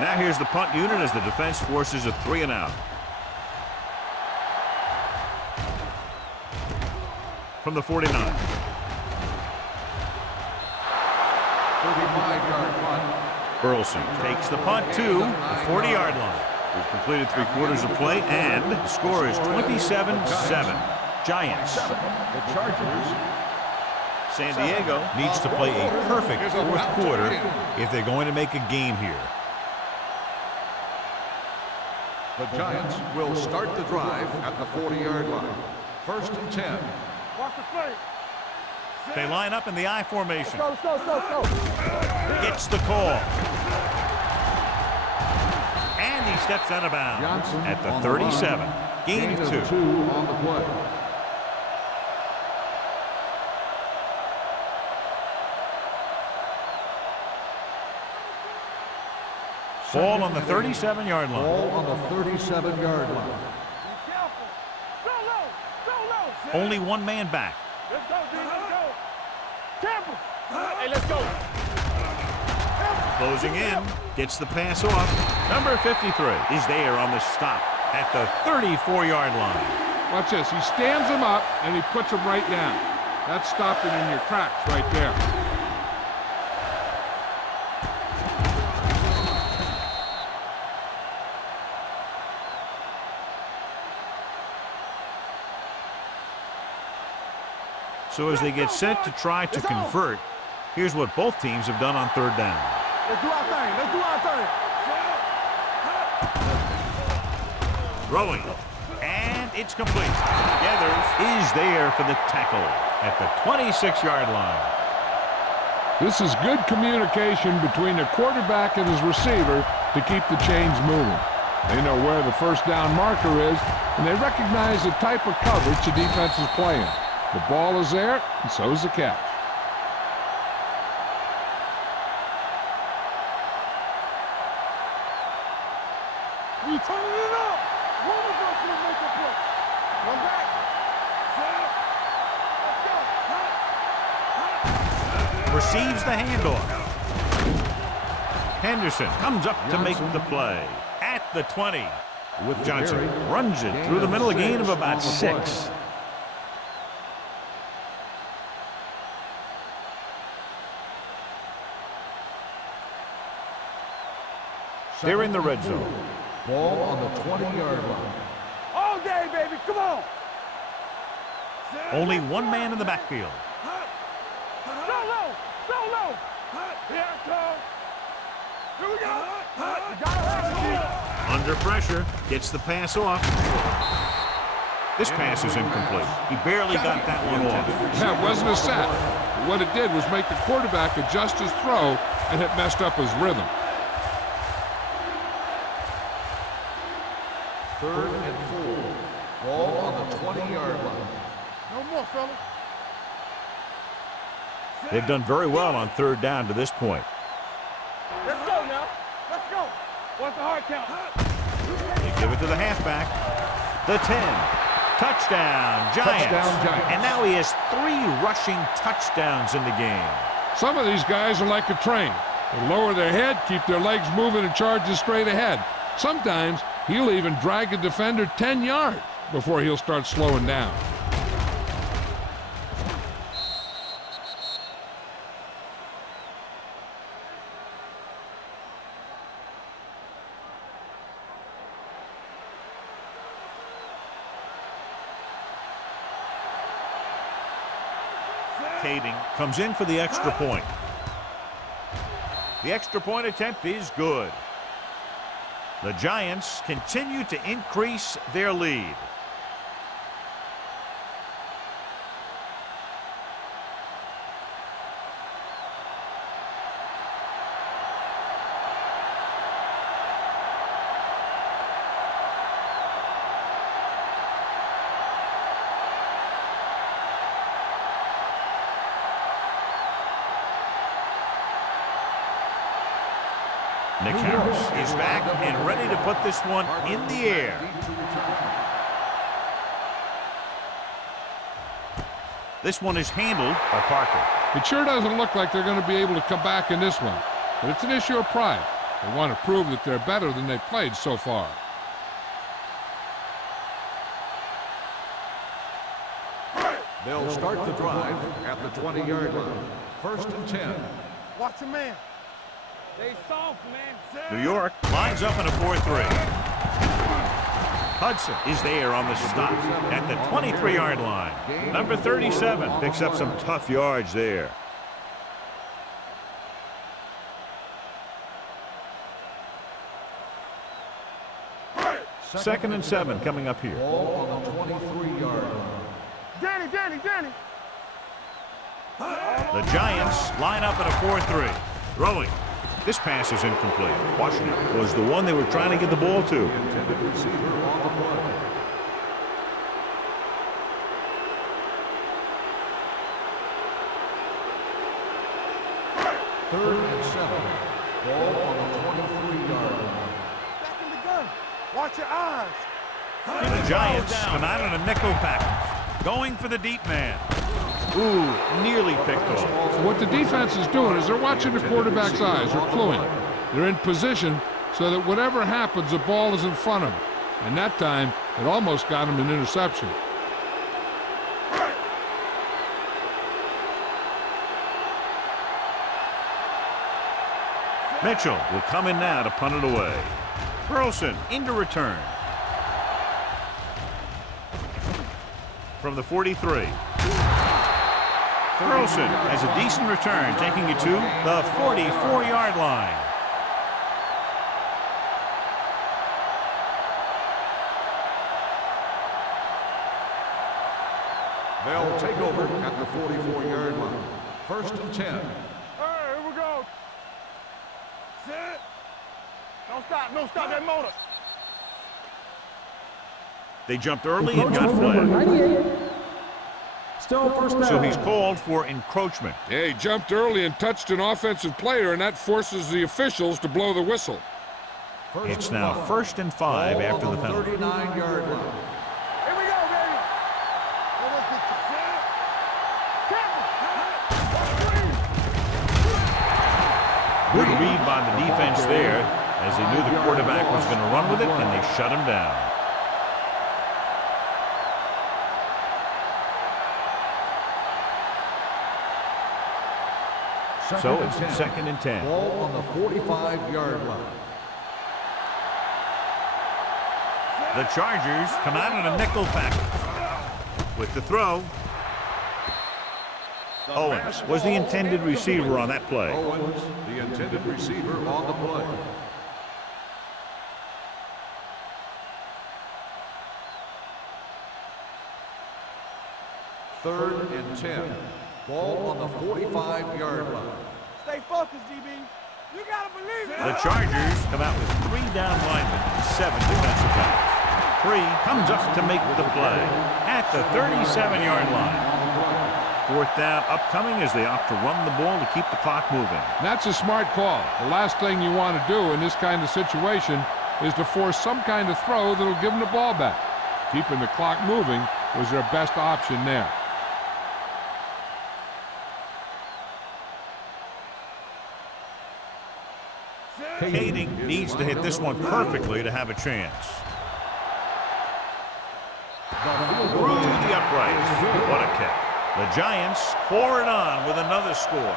Now here's the punt unit as the defense forces a 3 and out. From the 49. 35-yard punt. Burleson takes the punt to the 40-yard line. We've completed 3/4 of play, and the score is 27-7. Giants. The Chargers. San Diego needs to play a perfect 4th quarter if they're going to make a game here. The Giants will start the drive at the 40-yard line. 1st and 10. Watch the play. They line up in the I formation. Let's go, let's go, let's go. Gets the call. And he steps out of bounds Johnson at the on 37. line. Gain of 2. 2 on the play. Ball on the 37-yard line. Ball on the 37-yard line. Be careful. Go low, go low. Only one man back. Let's go, D, let's go. Temple. Hey, let's go. Closing in. Gets the pass off. Number 53 is there on the stop at the 34-yard line. Watch this. He stands him up, and he puts him right down. That's stopping in your tracks right there. So as they get set to try to convert, here's what both teams have done on 3rd down. Let's do our thing. Let's do our thing. Throwing. And it's complete. Gathers is there for the tackle at the 26-yard line. This is good communication between the quarterback and his receiver to keep the chains moving. They know where the 1st down marker is, and they recognize the type of coverage the defense is playing. The ball is there, and so is the catch. We turning it up. One of us will make a play. One back. Let's go. Receives the handoff. Henderson comes up to make the play at the 20. With Johnson runs it through the middle, a gain of about 6. They're in the red zone. Ball on the 20-yard line. All day, baby. Come on. Only one man in the backfield. So low. So low. Here it comes. Here we go. You gotta have it. Under pressure. Gets the pass off. This pass is incomplete. He barely got that one off. That wasn't a sack. What it did was make the quarterback adjust his throw, and it messed up his rhythm. 3rd and 4. Ball on the 20-yard line. No more, fella. They've done very well on 3rd down to this point. Let's go now. Let's go. What's the hard count? They give it to the halfback. The 10. Touchdown, Giants. Touchdown, Giants. And now he has 3 rushing touchdowns in the game. Some of these guys are like a train. They lower their head, keep their legs moving, and charge straight ahead. Sometimes he'll even drag a defender 10 yards before he'll start slowing down. Kading comes in for the extra point. The extra point attempt is good. The Giants continue to increase their lead. Nick Harris is back and ready to put this one in the air. This one is handled by Parker. It sure doesn't look like they're going to be able to come back in this one, but it's an issue of pride. They want to prove that they're better than they've played so far. They'll start the drive at the 20-yard line. First and 10. Watch your man. Stay soft, man. New York lines up in a 4-3. Hudson is there on the stop at the 23-yard line. Number 37 picks up some tough yards there. Second and 7 coming up here. Ball on the 23-yard line. Danny. The Giants line up in a 4-3. Throwing. This pass is incomplete. Washington was the one they were trying to get the ball to. Intended receiver on the play. Third and 7. Ball on the 23-yard line. Back in the gun. Watch your eyes. The Giants come out in a nickel package, going for the deep man. Ooh, nearly picked off. So what the defense is doing is they're watching the quarterback's eyes. They're cluing. They're in position so that whatever happens, the ball is in front of them. And that time, it almost got him an interception. Mitchell will come in now to punt it away. Burleson into return. From the 43. Burleson has a decent return, taking it to the 44-yard line. They'll take over at the 44-yard line. First and 10. Hey, here we go. Sit. Don't stop that motor. They jumped early and got Encroachment number flagged. 98. Still first down. So he's called for encroachment. Yeah, he jumped early and touched an offensive player, and that forces the officials to blow the whistle. It's now first and 5 after the penalty. 39-yard line. Here we go, baby. Let's get you. Sit. Good read by the defense there, as they knew the quarterback was going to run with it, and they shut him down. So it's second and 10. Ball on the 45-yard line. The Chargers come out in a nickel package. With the throw, Owens was the intended receiver on that play. Owens, the intended receiver on the play. Third and 10. Ball on the 45-yard line. Stay focused, DB. You gotta believe it. The Chargers come out with 3 down linemen and 7 defensive backs. 3 comes up to make the play at the 37-yard line. Fourth down upcoming as they opt to run the ball to keep the clock moving. That's a smart call. The last thing you want to do in this kind of situation is to force some kind of throw that'll give them the ball back. Keeping the clock moving was their best option there. Kading needs to hit this one perfectly to have a chance. Through the uprights. What a kick. The Giants pour it on with another score.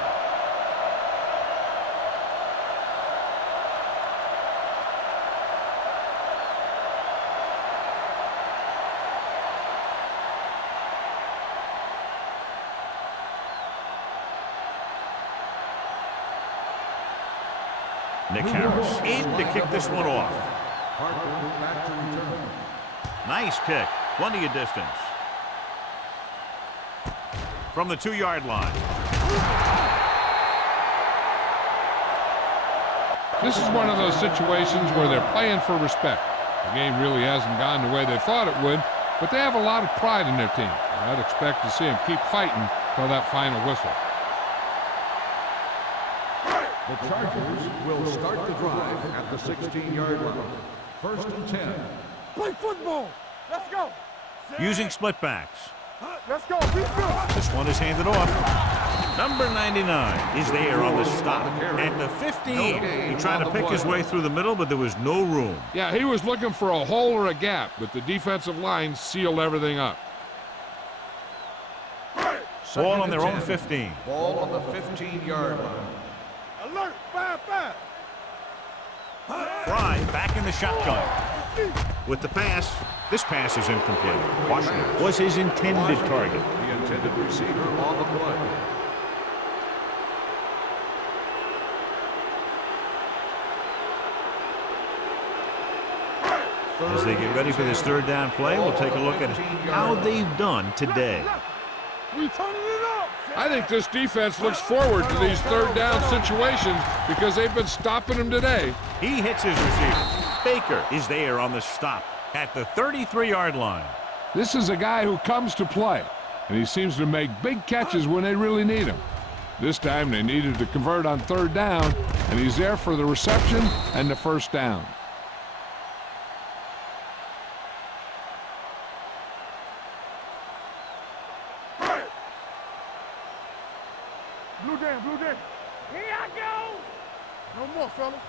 Nick Harris in to kick this one off. Harper back to return. Nice kick. Plenty of distance. From the 2-yard line. This is one of those situations where they're playing for respect. The game really hasn't gone the way they thought it would, but they have a lot of pride in their team. I'd expect to see them keep fighting till that final whistle. The Chargers will start the drive at the 16-yard line. First and 10. Play football. Let's go. Using split backs. Let's go. Be good. This one is handed off. Number 99 is there on the stop at the 15. He tried to pick his way through the middle, but there was no room. Yeah, he was looking for a hole or a gap, but the defensive line sealed everything up. Ball on their own 15. Ball on the 15-yard line. Alert. 5-5. Fry back in the shotgun. With the pass, this pass is incomplete. Washington was his intended target. The intended receiver on the play. As they get ready for this third down play, we'll take a look at how they've done today. We turning it up. I think this defense looks forward to these third down situations because they've been stopping them today. He hits his receiver. Baker is there on the stop at the 33-yard line. This is a guy who comes to play, and he seems to make big catches when they really need him. This time they needed to convert on third down, and he's there for the reception and the first down. Blue down. Here I go. No more, fellas.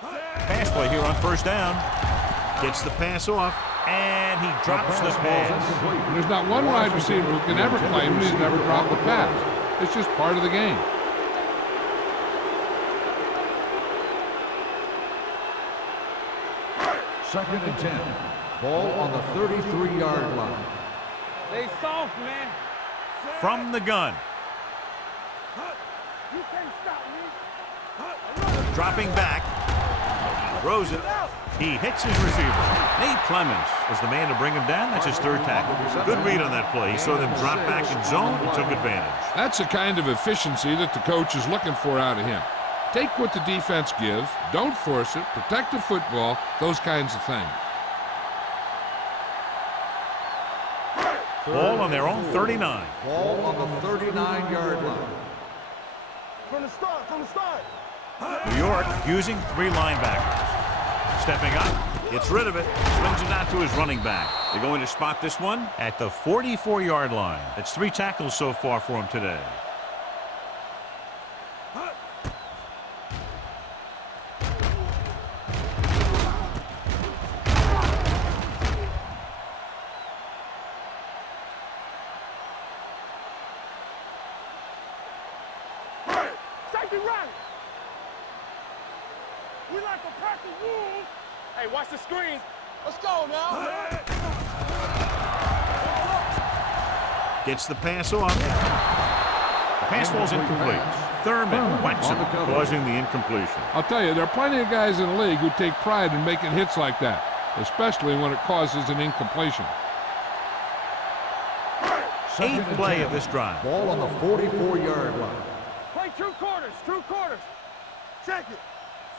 Pass play here on first down. Gets the pass off, and he drops the pass. There's not one wide receiver who can ever claim he's never dropped a pass. It's just part of the game. Second and 10. Ball on the 33-yard line. They soft, man. From the gun. You can't stop me. Dropping back. Throws it. He hits his receiver. Nate Clemens was the man to bring him down. That's his third tackle. Good read on that play. He saw them drop back in zone and took advantage. That's the kind of efficiency that the coach is looking for out of him. Take what the defense gives, don't force it, protect the football, those kinds of things. Ball on their own 39. Ball on the 39-yard line. From the start. New York using 3 linebackers. Stepping up, gets rid of it, swings it out to his running back. They're going to spot this one at the 44-yard line. That's 3 tackles so far for him today. Safety right. We like a pack of wolves. Hey, watch the screen. Let's go now. Gets the pass off. The pass falls incomplete. Thurman whacks him, causing the incompletion. I'll tell you, there are plenty of guys in the league who take pride in making hits like that, especially when it causes an incompletion. 8th play of this drive. Ball on the 44-yard line. Play 2 quarters. Check it.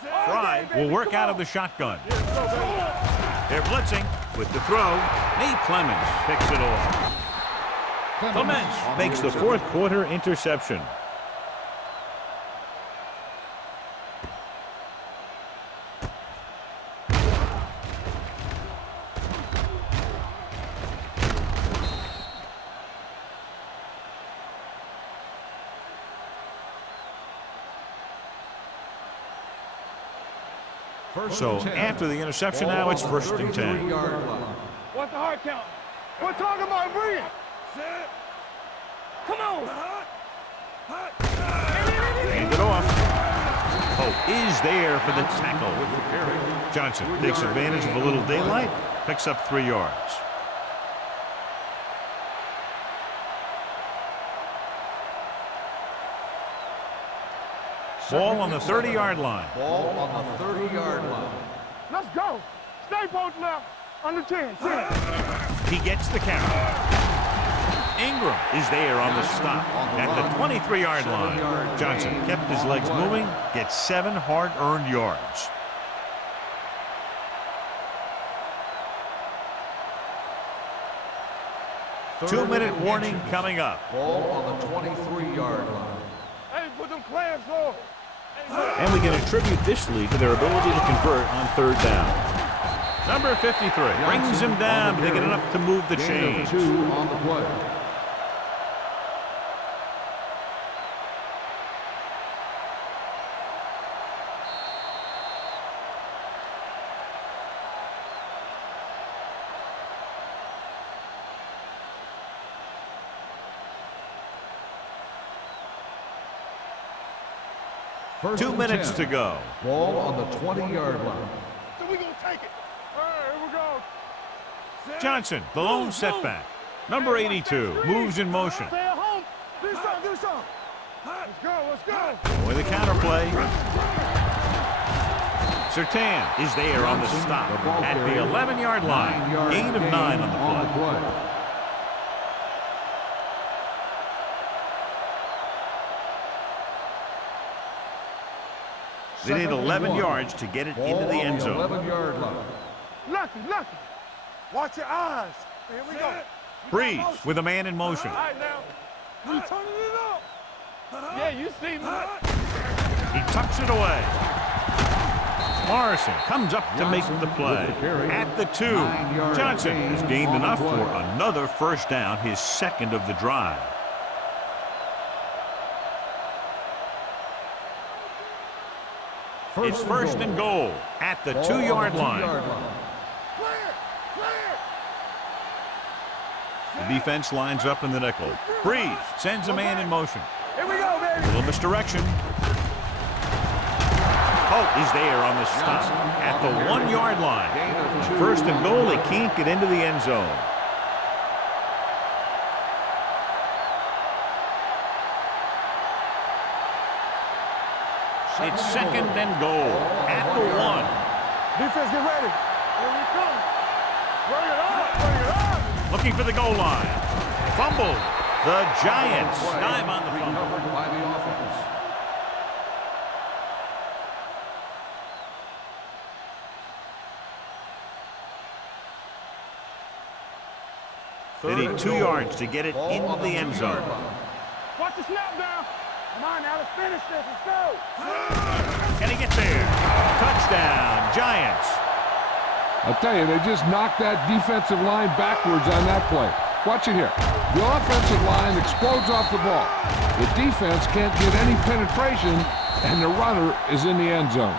Fry will work out of the shotgun. They're blitzing with the throw. Nate Clemens picks it off. Clemens makes the 4th quarter interception. So after the interception now, it's 1st and 10. What's the hard count? We're talking about bringing. Come on. Hand it off. Hope is there for the tackle. Johnson takes advantage of a little daylight, picks up 3 yards. Ball on the 30-yard line. Ball on the 30-yard line. Let's go. Stay both left. Under 10. 10. He gets the carry. Ingram is there on the stop at the 23-yard line. Johnson kept his legs moving, gets 7 hard-earned yards. Two-minute warning coming up. Ball on the 23-yard line. Hey, put them clamps on. And we can attribute this lead to their ability to convert on 3rd down. Number 53 brings him down to get enough to move the Gain chains. of 2 on the play. First 2 and minutes 10. to go. Ball on the 20-yard line. So we gonna take it. All right, here we go. Johnson, the lone setback. Number 82 moves in motion. Stay at home. Do something, do something. Let's go, let's go. With a counterplay. Sertan is there on the stop at the 11-yard line. 9-yard Gain of 9 on the play. They need 11 yards to get it into the end zone. 11-yard line. Lucky, lucky. Watch your eyes. Here we go. Breeze with a man in motion. All right, now. We turning it up. Yeah, you see me. He tucks it away. Morrison comes up to make the play. At the 2, Johnson has gained enough for another first down, his 2nd of the drive. It's first and goal at the 2-yard line. Clear, clear. The defense lines up in the nickel. Breeze sends a man in motion. Here we go, baby. Little misdirection. Holt is there on the stop at the 1-yard line. First and goal, they can't get into the end zone. It's 2nd and goal at the 1. Defense, get ready. Here we come. Bring it on, bring it on. Looking for the goal line. Fumble. The Giants dive on the fumble. Recovered by the offense. They need 2 yards to get it Ball into on the end zone. 2-yard line. Watch the snap down. Come on now, let's finish this. Let's go. Can he get there? Touchdown, Giants. I'll tell you, they just knocked that defensive line backwards on that play. Watch it here. The offensive line explodes off the ball. The defense can't get any penetration, and the runner is in the end zone.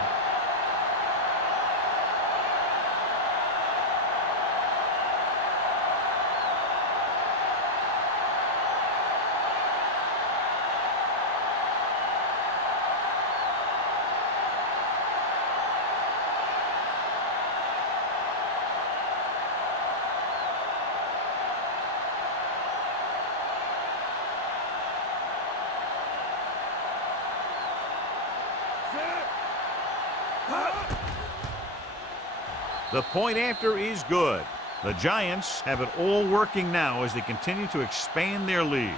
The point after is good. The Giants have it all working now as they continue to expand their lead.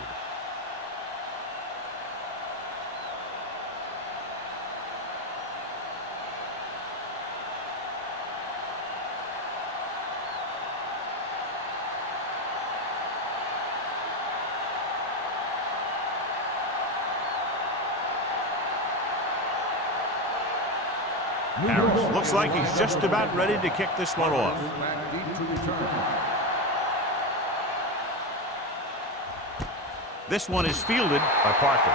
Harris looks like he's just about ready to kick this one off. Back deep to return. This one is fielded by Parker.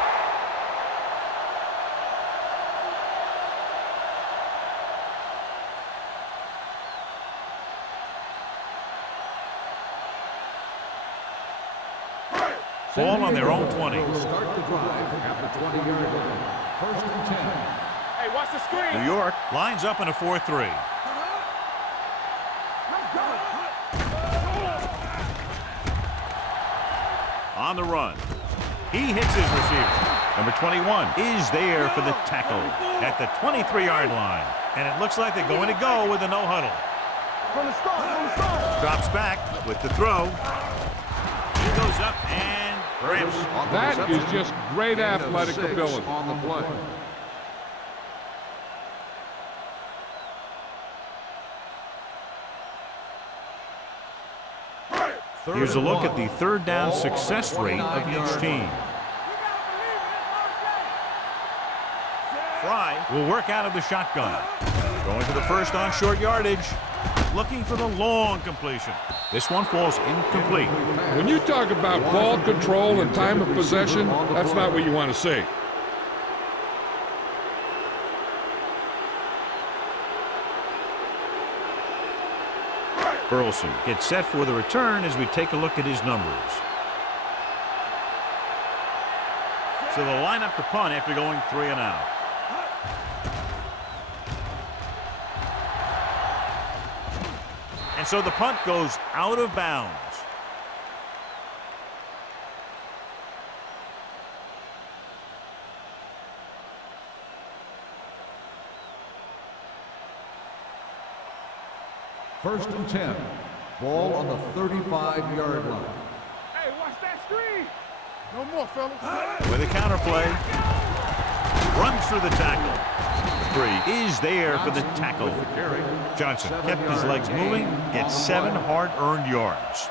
Ball on their own 20. Start the drive at the 20-yard line. First and 10. Hey, watch the screen. New York lines up in a 4-3. Let's go. On the run. He hits his receiver. Number 21 is there for the tackle at the 23-yard line. And it looks like they're going to go with a no huddle. From the start. Drops back with the throw. He goes up and grips. That is just great athletic ability. On the play. Here's a look at the third down success rate of each team. Fry will work out of the shotgun. Going to the first on short yardage. Looking for the long completion. This one falls incomplete. When you talk about ball control and time of possession, that's not what you want to see. Burleson gets set for the return as we take a look at his numbers. So they'll line up to punt after going 3 and out. And so the punt goes out of bounds. First and 10. Ball on the 35-yard line. Hey, watch that screen. No more, fellas. With a counterplay. Runs through the tackle. 3 is there for the tackle. Johnson kept his legs moving, gets 7 hard-earned yards.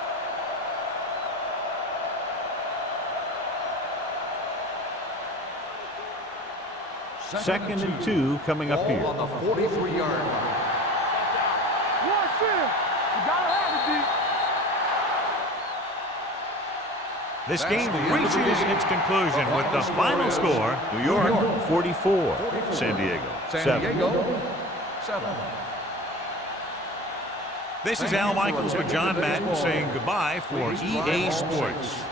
Second and 2 coming up here. On the 43-yard line. Watch him. You gotta have it, D. This game reaches its conclusion with the final score, New York 44, San Diego 7. This is Al Michaels with John Madden saying goodbye for EA Sports.